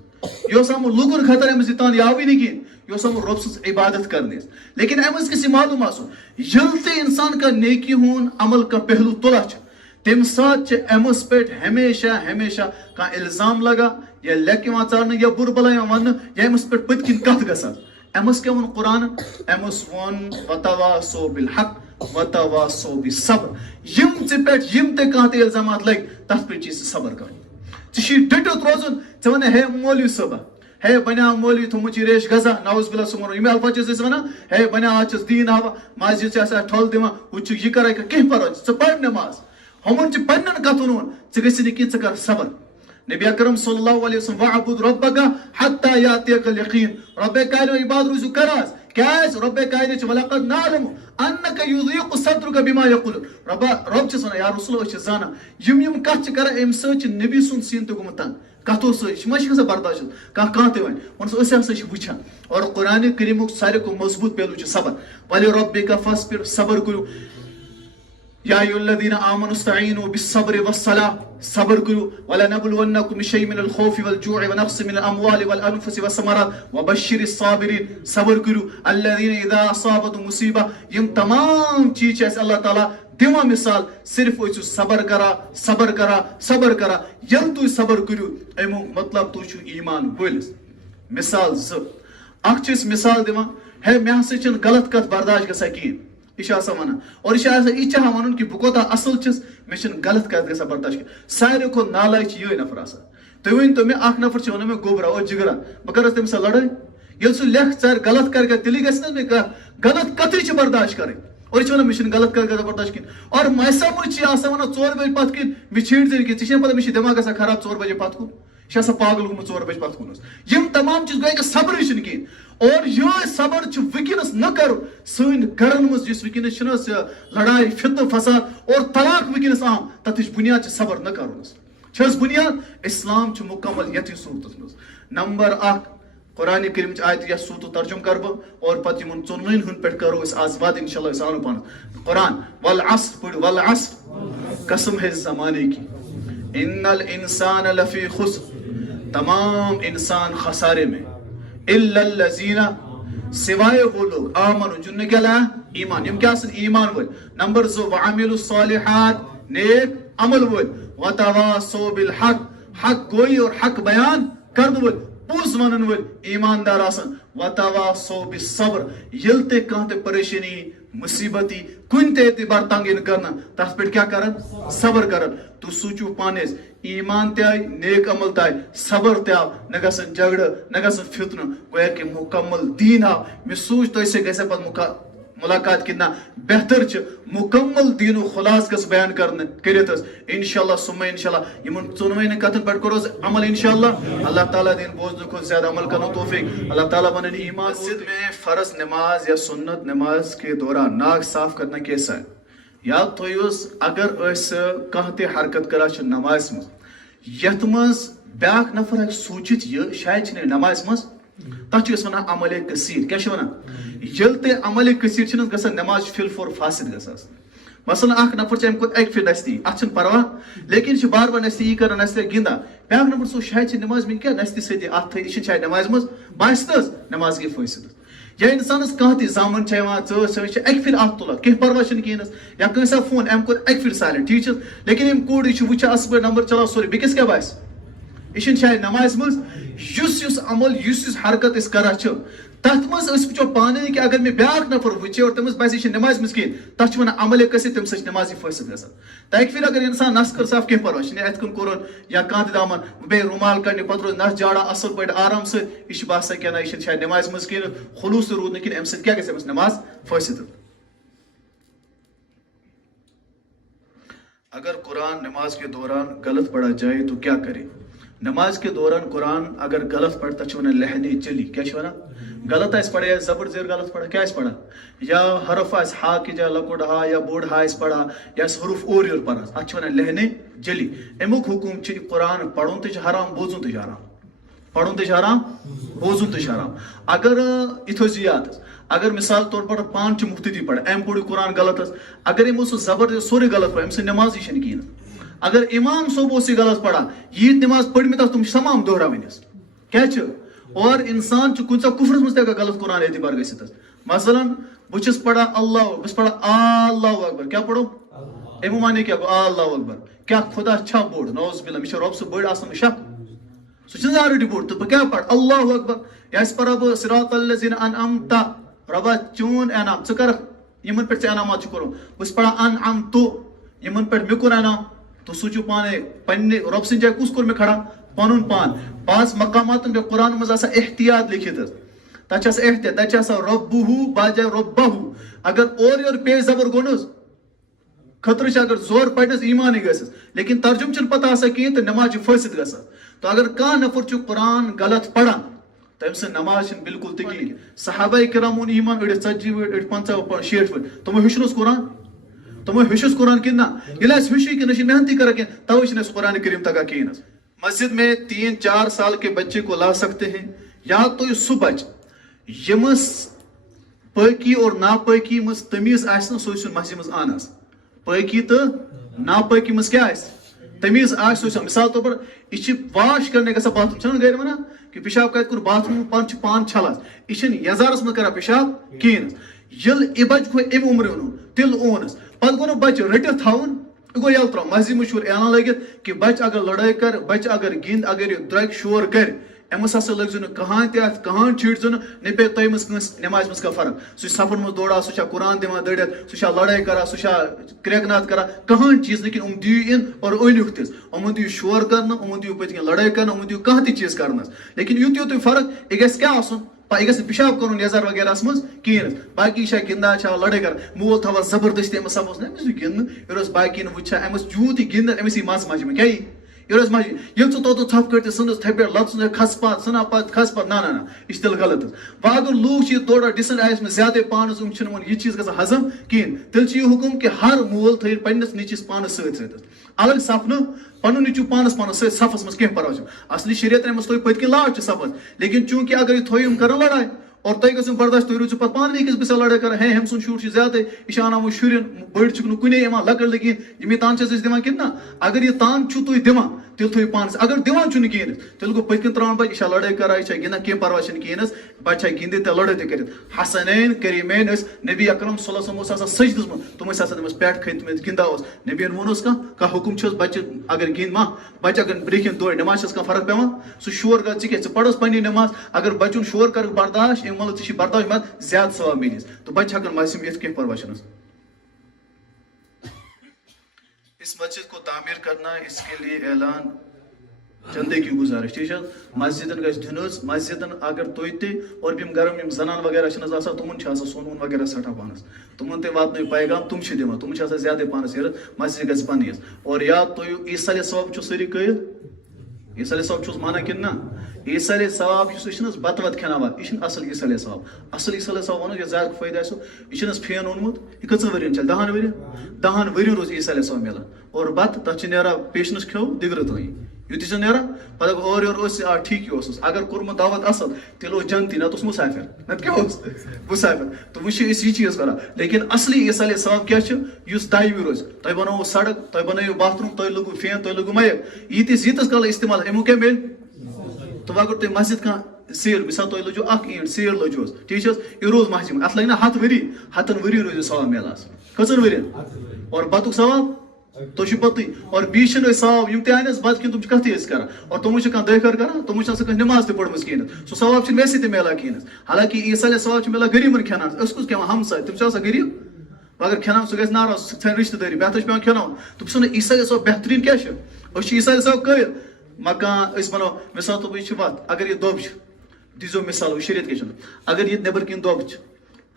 یہ اوس آمُت لوٗکن خٲطرٕ أمِس یہِ تان یہِ آوٕے نہٕ کِہیٖنۍ یہِ اوس آمُت رۄب سٕنٛز عبادت کرنہِ. لیکن اَمہِ منٛز گژھِ یہِ معلوٗم آسُن ییٚلہِ تہِ انسان کانٛہہ نیکی ہُنٛد عمل کانٛہہ پہلوٗ تُلان چھُ تمہِ ساتہٕ چھِ أمِس پٮ۪ٹھ ہمیشہ کانٛہہ الزام لگان یا لیٚکھ یِوان ژارنہٕ یا بُرٕ بلا یِوان وننہٕ یا أمِس پٮ۪ٹھ پٔتۍ کِنۍ کتھ گژھان. أمِس کیٛاہ ووٚن قرآنن أمِس ووٚن وتواصوا بالحق وتواصوا بالصبر. یِم ژےٚ پٮ۪ٹھ یِم تہِ کانٛہہ تہِ الزامات لگہِ تتھ پٮ۪ٹھ چھِ ژٕ صبر کرُن. ژےٚ چھُے ڈٔٹِتھ روزُن ژےٚ ونکھ ہے مولوی صٲبا ہے بنیٛاو مولوی تھوٚمُت چھِ ریش غزا نعوذ باللہ سُہ وَنو یِم الفاظ چھِس أسۍ ونان ہے بنیٛاو آز چھِس دیٖن ہاوان مسجد چھِ آسان ٹھۄل دِوان ہُہ چھُکھ یہِ کران کینٛہہ پرواے ژٕ پر نٮ۪ماز ہُمن چھِ پننٮ۪ن کتھن ووٚن ژٕ گژھِ نہٕ کینٛہہ ژٕ کر صبر. نبی اکرم صلی اللہ علیہ وسلم وعبد ربک حتی یاتیک الیقین رۄبے کاینو عبادت روٗزِو کران کیٛازِ رۄبے کاینو چھِ ولقد نعلم انک یضیق صدرک بما یقولون رۄب چھُس ونان یا رسول أسۍ چھِ زانان یِم کتھ چھِ کران امہِ سۭتۍ چھِ نبی سُنٛد سیٖن تہِ گوٚمُت تنگ کتھو سۭتۍ یہِ ما چھِ گژھان برداشت کانٛہہ تہِ وَنہِ ووٚنُس أسۍ ہسا چھِ وٕچھان اور قرآنِ کریٖمُک ساروی کھۄتہٕ مضبوٗط پہلوٗ چھُ صبر. ولربک فاصبر صبر کٔرِو یا ایھا الذین آمنوا استعینوا بالصبر والصلاۃ صبر کٔرِو ولنبلونکم بشیء من الخوف والجوع ونقص من الاموال والانفس والثمرات وبشر الصابرین صبر کٔرِو الذین اذا اصابتهم مصیبہ یِم تمام چیٖز چھِ اَسہِ اللہ تعالیٰ دِوان مثال صرف ٲسِو صبر کران ییٚلہِ تُہۍ صبر کٔرِو امیُک مطلب تُہۍ چھِو ایمان وٲلِس. مثال 2 اکھ چھِ أسۍ مثال دِوان ہے مےٚ ہسا چھنہٕ غلط کتھ برداشت گژھان کِہیٖنۍ یہِ چھُ آسان ونان اور یہِ چھُ آسان یہِ چاہان ونُن کہِ بہٕ کوتاہ اصل چھُس مےٚ چھنہٕ غلط کتھ گژھان برداشت کینٛہہ. ساروی کھۄتہٕ نالایق چھُ یِہوے نفر آسان. تُہۍ ؤنۍتو مےٚ اکھ نفر چھُ ونان مےٚ گوٚبرا او جگرا بہٕ کرٕ تٔمِس سۭتۍ لڑٲے ییٚلہِ سُہ لیکھ ژارِ غلط کرِ تیٚلی گژھِ نہ مےٚ کانٛہہ غلط کتھٕے چھِ برداشت کرٕنۍ اور یہ مشن غلط کر برداشت کن اور میسا مجھ آسان ونان 4 بجے پتہ کن مے چھیٹ ذریعہ کن ٹھیک پتہ مجھے دماغ گا خراب 4 بجے پتہ کن یہ پاگل گومت 4 بجے پتہ کن یم تمام چیز گئی صبر کن اور یہ صبر ونکس نہ کرو سن گرن مز ونکس لڑائی فتنہ فساد اور طلاق ونکس عام تتھ بنیاد صبر نہ کرس بنیاد اسلام مکمل یتھ صورت مز نمبر 1 قرآن کریم آیت یا صورت ترجم کر اور پتہ یمن ژۄنوٕنی ہند پہ کرو آز واد انشاء اللہ سانو پان قرآن والعصر پڑھ والعصر قسم ہے زمانے کی ان الانسان لفی خسر تمام انسان خسارے میں الا الذین سوائے وہ لوگ آمنوا جن نے کیا لایا ایمان یم کیا سن ایمان ول نمبر 2 وعملوا الصالحات نیک عمل ول وتواصوا بالحق حق گوئی اور حق بیان کرن ول پوز ونن ول ایماندار آسن وتواصوا بالصبر یل تے کانٛہہ تہِ پریشانی مصیبتی کن تے اعتبار تنگ ان کرنا تس پہ کیا کرن صبر کرن تو سوچو پانس ایمان تے آئی نیک عمل تے آئی صبر تے آو نہ گژھن جھگڑ نہ گژھن فتنہ گویا کہ مکمل دین آو میں سوچ تو اسے گژھِ پتہ ملاقات کتنا بہتر مکمل دین و خلاص گس بیان کرت انشاءاللہ ثم انشاءاللہ یمن ژۄنوٕنی کتن پہ کرو عمل انشاءاللہ اللہ تعالیٰ دین بوزن کھت زیادہ عمل کرنے توفیق اللہ تعالیٰ بنن ایمان مسجد میں فرض نماز یا سنت نماز کے دوران ناک صاف کرنا کیسا ہے یاد تھویوس اگر اس کانٛہہ تہِ حرکت کران نماز مز یتھ مز بیاکھ نفر سوچت یہ شاید چھ نماز مز تتھ ونان عمل کثیر کیا ونان یل تے عمل کثیر چھنس گژھان نماز فل فور فاسد گژھان مثلا اخ نفر ام کھوت اکہ پھر نستی ات پرواہ لیکن یہ بار بار نستی یہ کران نستی گندا بیاکھ نفر سو شاید نماز میں کیا نستی ستی ات یہ شاید نماز مز باسطس نماز گئی فاسد یا انسانس کانٛہہ تہِ زامن ژٕ اکہ پھر ات تلان کینٛہہ پرواہ چھنہٕ کہینس یا کٲنٛسہِ آو فون ام کوٚر اکہ پھر سایلنٹ ٹھیک چھ لیکن یم کوڑ یہ وچھان اصل پٲٹھۍ نمبر چلاو سورُے بیٚکِس کیاہ باسہِ یہ شاید نماز مز یس عمل یس حرکت اس کران تت مز وچو پانے کہ اگر میں بیاکھ نفر وچے اور تمس باسے یہ نماز مز کہین تک ونان عمل کثیر تم سچ نماز فاسد گژھان تک پھر اگر انسان نس کر صاف کینٛہہ پرواہ چھنہٕ ات کن کورن یا کانٛہہ دامن بے رومال کرنے پتہ روز نس جاڑا اصل پٲٹھۍ آرام سۭتۍ یہ باسان کہ نہ یہ شاید نماز مز کہین خلوص روٗد نہٕ کِہیٖنۍ امہِ سۭتۍ کیاہ گژھِ أمِس نماز فاسد اگر قرآن نماز کے دوران غلط پڑھا جائے تو کیا کرے نماز کے دوران قرآن اگر غلط پڑھتا ونان لہنے چلی کیا ونان غلط آس پڑھا یا زبر زیر غلط پڑھا کیا پڑھا یا حرف آس ہا کی جا لکوڑ ہا یا بوڑ ہا پڑھا یا حروف اور یور پڑھا ات ونان لہنے جلی امیک حکم قرآن پڑھن تہ حرام بوزن تہ حرام پڑھن تہ حرام بوزن تہ حرام اگر یہ یاد اگر مثال طور پر پان مفتدی پڑھا ام پوڑ قرآن غلط اگر ام زبر سورے غلط پڑھا ام سے نماز ہی کہین اگر امام صوب اس غلط پڑھا یہ نماز پڑھمت تم تمام دہراونس کیا اور انسان کُنہِ کفرس مز تہ غلط قرآن اعتبار گژھِتھ مثلا بہٕ پڑھا اللہ بہٕ پڑھا اللہ اکبر کیا پڑھو امو مانے کیا گو اللہ اکبر کیا خدا چھا بوڑ نعوذ باللہ مے رب سہ بٔڑ آسان شک سہ آلریڈی بوڑ تو بہ کیا پڑھ اللہ اکبر یا پڑھا بہ صراط الذین انعمت ربا چون انعام ژٕ کرکھ یمن پہ انعامات کرو بہٕ پڑھا انعمت یمن پہ مے کوٚر انعام تو سوچو پانے پنہ رب سن جائے کس کور میں کھڑا پن پان بعض مقامات پہ قرآن مز احتیاط لکھت تک احتیاط تک ربہ باجائے ربہ اگر اور یور پیش زبر گونس خطرہ اگر زور پڑھنس ایمان گھس لیکن ترجم چھ پتہ آسان کہین تو نماز فاسد گژھان تو اگر کانٛہہ نفر قرآن غلط پڑھان تم سن نماز بالکل تکلیف صحابہ کرام اون ایمان اڑ 40 ؤری اڑ 50 60 ؤری تمو ہیوٚچھنس قرآن تمو ہیوٚچھس قرآن کن یل ہیوٚچھے کہ نہ محنتی کرا کہ توے چھ قرآن کریم تگا کہین مسجد میں 3-4 سال کے بچے کو لا سکتے ہیں یا تو یہ سہ بچ یمس پاکی اور ناپاکی مز تمیز آس سو مسجد مز آنس پاکی تو ناپاکی مز کیا تمیز آس مثال طور پر یہ واش کرنے گا باتھ روم گھر ونان کہ پیشاب کت کور باتھ روم پان چھلان یہ یزارس مز کران پیشاب کہین یل یہ بچہ گو ام عمر اون تل اونس پتہ گو بچہ رٹت تھاون گو یل ترا مسجد مشہور اعلان لگت کہ بچہ اگر لڑائی کر بچہ اگر گند اگر یہ درگ شور کر امس ہسا لگزو کہان تہ کہان چھیڑزو نہ پہ تہ مس کنس نماز مس کا فرق سہ سفر مز دوڑا سہ قرآن دِوان دٔرِتھ سہ لڑائی کران سہ کرٛیکنات کران کہان چیز لیکن دیو ان اور أنِوُکھ تِس یِمن دیو شور کرنہٕ یِمن دیو پٔتۍ کِنۍ لڑٲے کرنہٕ یِمن دیو کانٛہہ تہِ چیز کرنس لیکن یُت یُتُے فرق یہ گژھِ کیٛاہ آسُن یہ گژھِ پِشاب کرُن یزار وغیرہ مز کہین باقی چھا گِنٛدان چھا لڑٲے کران مول تھاوان زبردستی أمس سپوز نا أمس گِنٛدنہٕ یہ روز باقین وٕچھان أمس یوٗت یہِ گِنٛدن أمس یی مزٕ مجمہٕ کیٛاہ یی یہ روز مجمہٕ ییٚلہِ ژٕ توٚتن ژھۄپہٕ کٔڑۍ ژھٕنس تھپہِ پٮ۪ٹھ لت ژٕ کھس پتھ ژھٕنا پتہٕ کھس پتہٕ نہ یہ چھِ تیٚلہِ غلط وۄنۍ اگر لوٗکھ چھِ تھوڑا ڈِسنٹ آیس منٛز زیادے پانس یِم چھِنہٕ یہِ چیٖز گژھان ہضم کِہیٖنۍ تیٚلہِ چھُ یہِ حُکُم کہِ ہر مول تھٲیِن پننِس نیٚچوِس پانس سۭتۍ سۭتۍ الگ صف نہٕ پنُن نیٚچوٗ پانس پانس سۭتۍ صفس منٛز کینٛہہ پرواے چھُ اصلی شریعتن أمِس تھٲو پٔتۍ کِنۍ لاج چھِ صفس لیکن چوٗنٛکہِ اگر یہِ تھٲیِو یِم کرن لڑاے اور تۄہہِ گژھِو برداشت تُہۍ روٗزِو پتہٕ پانہٕ أکِس بیٚیِس لڑٲے کران ہے ہُمۍ سُنٛد شُر چھُ زیادے یہِ چھُ انان وۄنۍ شُرٮ۪ن بٔڑۍ چھِکھ نہٕ کُنے یِوان لۄکٕٹۍ لٔگیٖن یِم یہِ تان چھِ أسۍ دِوان کِنہٕ نہ اگر یہِ تان چھُو تُہۍ دِوان تیٚلہِ تھٲیِو پانس اگر دِوان چھُنہٕ کِہیٖنۍ تیٚلہِ گوٚو پٔتۍ کِنۍ تراوُن بچہِ یہِ چھا لڑٲے کران یہِ چھا گِنٛدان کینٛہہ پرواے چھُنہٕ کِہیٖنۍ حظ بچہِ چھا گِنٛدِتھ تہِ لڑٲے تہِ کٔرِتھ حسنین کریٖمین ٲسۍ نبی اکرم صلی اللہ علیہ وسلم اوس آسان سجدس منٛز تِم ٲسۍ آسان تٔمِس پٮ۪ٹھ کھٔتۍمٕتۍ گِنٛدان اوس نبیَن ووٚنُس کانٛہہ حُکُم چھُس بچہِ اگر گِنٛدِ ما بچہِ اگر برٛونٛہہ کِنۍ دورِ نٮ۪ماز چھس کانٛہہ فرق پیٚوان سُہ شور کر ژٕ کیٛاہ ژٕ پرُس پننہِ نٮ۪ماز اگر بچُن شور کرکھ برداشت اَمہِ مطلب ژےٚ چھُے برداشت مطلب زیادٕ ثواب میلِس تو بچہِ ہٮ۪کن مسجد یِتھ کینٛہہ پرواے چھُنہٕ اس مسجد کو تعمیر کرنا اس کے لیے اعلان چندے کی گزارش ٹھیک ہے مسجدن گژھِ دیُن حظ مسجدن اگر تُہۍ تہِ اور یِم گرم یِم زنان وغیرہ چھِنہٕ حظ آسان تِمن چھُ آسان سۄن وۄن وغیرہ سٮ۪ٹھاہ پانس تِمن تہِ واتنٲیِو پیغام تِم چھِ دِوان تِمن چھِ آسان زیادے پانس ییٚرٕ مسجد گژھِ بنٕنۍ حظ اور یاد تھٲیِو عیٖسا ثواب چھُ سٲری قٲیِل عیٖسا ثواب چھُس مانان کِنہٕ نہ عیٖسا ثواب یُس یہِ چھُنہٕ حظ بتہٕ وتہٕ کھٮ۪ناوان یہِ چھُنہٕ اصل عیٖسا ثواب اصل عیٖسا ثواب ونو یہِ زیادٕ فٲیدٕ آسیو یہِ چھُنہٕ حظ فین اوٚنمُت یہِ کٔژن ؤرین چلہِ 10 ؤرین 10 ؤرین روز عیٖسا ثواب میلان اور بتہٕ تتھ چھُ نیران پیشنس کھیٚو دِگرٕ تانۍ یُتھُے چھُ نیران پتہٕ اورٕ یورٕ اوس آ ٹھیٖکھٕے اوسُس اگر کوٚرمُت دعوت اصل تیٚلہِ اوس جنتی نتہٕ اوس مُسافر نتہٕ کیٛاہ اوس مُسافر تہٕ وۄنۍ چھِ أسۍ یہِ چیٖز کران لیکن اصلی عیٖسا ثواب کیٛاہ چھُ یُس دایمہِ روزِ تۄہہِ بنٲوو سڑک تۄہہِ بنٲیِو باتھ روٗم تۄہہِ لوٚگوُ فین تۄہہِ لوٚگوُ مایک ییٖتِس کالس استعمال امیُک کیٛاہ میلہِ تہٕ وۄنۍ اگر تُہۍ مسجد کانٛہہ سیل مثال تۄہہِ لٲجِو اکھ اینٹ سیل لٲجوس ٹھیٖک چھِ حظ یہِ روز مسجد منٛز اتھ لگہِ نا 100 ؤری 100 ؤری روزِ ثواب میلان کٔژن ؤرین اور بتُک ثواب تُہۍ چھِو پتہٕ اور بیٚیہِ چھِنہٕ أسۍ ثواب یِم تہِ اَنہِ حظ بتہٕ کِنہٕ تِم چھِ کتھٕے أسۍ کران اور تِمو چھِ کانٛہہ دٲخر کران تِمو چھِ آسان کٲنٛسہِ نٮ۪ماز تہِ پٔرمٕژ کِہیٖنۍ سُہ ثواب چھُنہٕ ویسے تہِ میلان کِہیٖنۍ حظ حالانکہِ عیٖسا ثواب چھُ میلان غریٖبن کھٮ۪نان أسۍ کُس کھٮ۪وان ہمساے تِم چھِ آسان غریٖب اگر کھٮ۪ناوان سُہ گژھِ ناراض سُہ ژھانہِ رِشتہٕ دٲری بہتر چھُ پیٚوان کھٮ۪ناوُن تہٕ بہٕ چھُس ونان عیٖسا ثواب بہتریٖن کیٛاہ چھُ أسۍ چھِ عیٖسا ثواب قٲیِل مکان أسۍ بناوو مثال طور پر یہِ چھِ وتھ اگر یہِ دۄب چھِ دیٖزیو مثال شریعت کیٛاہ چھُنہٕ اگر ییٚتہِ نٮ۪بر کِنۍ دۄب چھِ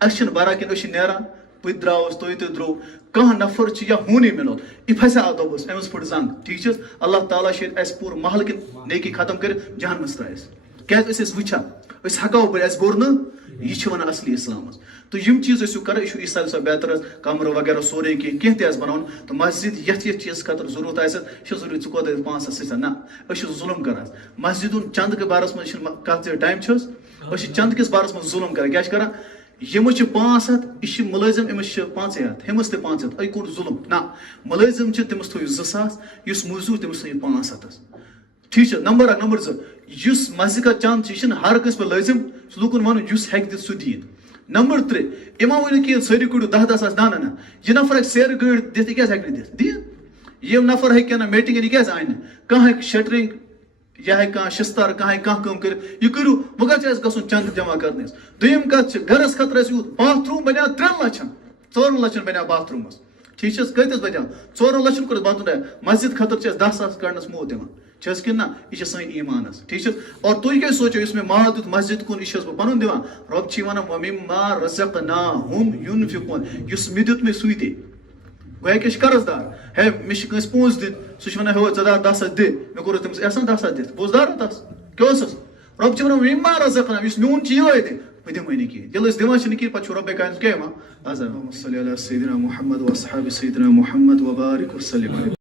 أسۍ چھِنہٕ بھران کِنہٕ أسۍ چھِ نیران بہٕ تہِ درٛاوُس تُہۍ تہِ درٛوو کانٛہہ نفر چھُ یا ہوٗنٕے مِلوت یہِ پھسیٛاو دوٚپُس أمِس پھٕٹ زنٛگ ٹھیٖک چھِ حظ اللہ تعالیٰ چھِ اَسہِ پوٗرٕ محلہٕ کِنۍ نیکی ختم کٔرِتھ جہنمس ترٛایہِ اَسہِ کیٛازِ أسۍ ٲسۍ وٕچھان أسۍ ہٮ۪کو بٔرِتھ اَسہِ بوٚر نہٕ یہِ چھِ ونان اصلی اسلام حظ تہٕ یِم چیٖز ٲسِو کران یہِ چھُ عیٖسا ثواب بہتر حظ کمرٕ وغیرہ سورُے کینٛہہ تہِ آسہِ بناوُن تہٕ مسجد یتھ چیٖزس خٲطرٕ ضروٗرت آسہِ یہِ چھُ ضروٗری ژٕ کوتاہ 500 600 نہ أسۍ چھِ ظُلم کران مسجد ہُنٛد چندٕ کہِ بارس منٛز چھِنہٕ کتھ ٹایم چھِ حظ أسۍ چھِ چندٕ کِس بارس منٛز ظُلم کران کیٛاہ چھِ کران ییٚمِس چھِ 500 یہِ چھِ مُلٲزِم أمِس چھِ 500 ہُمِس تہِ 500 أے کوٚر ظُلم نہ مُلٲزِم چھِ تٔمِس تھٲیِو 2000 یُس موٚزوٗر تٔمِس تھٲیِو 500 حظ ٹھیٖک چھِ نمبر 1 نمبر 2 یُس مسجد کا چند چھُ یہِ چھُنہٕ ہر کٲنٛسہِ پٮ۪ٹھ لٲزِم لوٗکن ونُن یُس ہیٚکہِ دِتھ سُہ دِیِن نمبر 3 یِمو ؤنِو کہِ سٲری کٔڑِو 10 ساس نہ نہ یہِ نفر ہیٚکہِ سیرِ گٲڑۍ دِتھ یہِ کیٛازِ ہیٚکہِ نہٕ دِتھ دِیِن یِم نفر ہیٚکہِ نہٕ میٹِنٛگ یہِ کیٛازِ اَنہِ کانٛہہ ہیٚکہِ شٹرِنٛگ یا ہیٚکہِ کانٛہہ شِستار کانٛہہ ہیٚکہِ کانٛہہ کٲم کٔرِتھ یہِ کٔرِو وۄنۍ کَتھ چھُ اَسہِ گژھُن چندٕ جمع کرنَس دوٚیِم کَتھ چھِ گرس خٲطرٕ اَسہِ یوٗت باتھ روٗم بنیٛاو 3 لچھن 4 لچھن بنیٛاو باتھ روٗمس ٹھیٖک چھِ حظ کۭتِس بنیٛاو 4 لچھن کوٚر باتھ روٗم مسجد خٲطرٕ چھِ اَسہِ 10 ساس کڑنس موت یِوان چھِ حظ کِنہٕ نہ یہِ چھِ سٲنۍ ایٖمان حظ ٹھیٖک چھِ حظ اور تُہۍ کیٛاہ سوٗنٛچِو یُس مےٚ مال دیُت مسجد کُن یہِ چھُس بہٕ پنُن دِوان رۄب چھِ وَنان وَمِمَّا رَزَقْنَاهُمْ يُنفِقُونَ یُس مےٚ دیُت مےٚ سُے دِ گویا کیٛاہ چھِ قرض دار ہے مےٚ چھِ کٲنٛسہِ پونٛسہٕ دِنۍ سُہ چھُ ونان ہو ژٕ 10 ساس دِ مےٚ کوٚرُتھ تٔمِس احسان 10 ساس دِتھ بہٕ اوسُس دارا تس کیٛاہ اوسُس رۄب چھِ ونان وَمِمَّا رَزَقْنَاهُم یُس میون چھُ یِہوٚے دِ بہٕ دِمٕے نہٕ کِہیٖنۍ ییٚلہِ أسۍ دِوان چھِنہٕ کِہیٖنۍ پتہٕ چھُ رۄبے کاینات کیٛاہ یِوان اللہُمَّ صَلِّ عَلَى سَیِّدِنَا مُحَمَّد وَأَصْحَابِ سَیِّدِنَا مُحَمَّد وَبارِک وَسَلِّم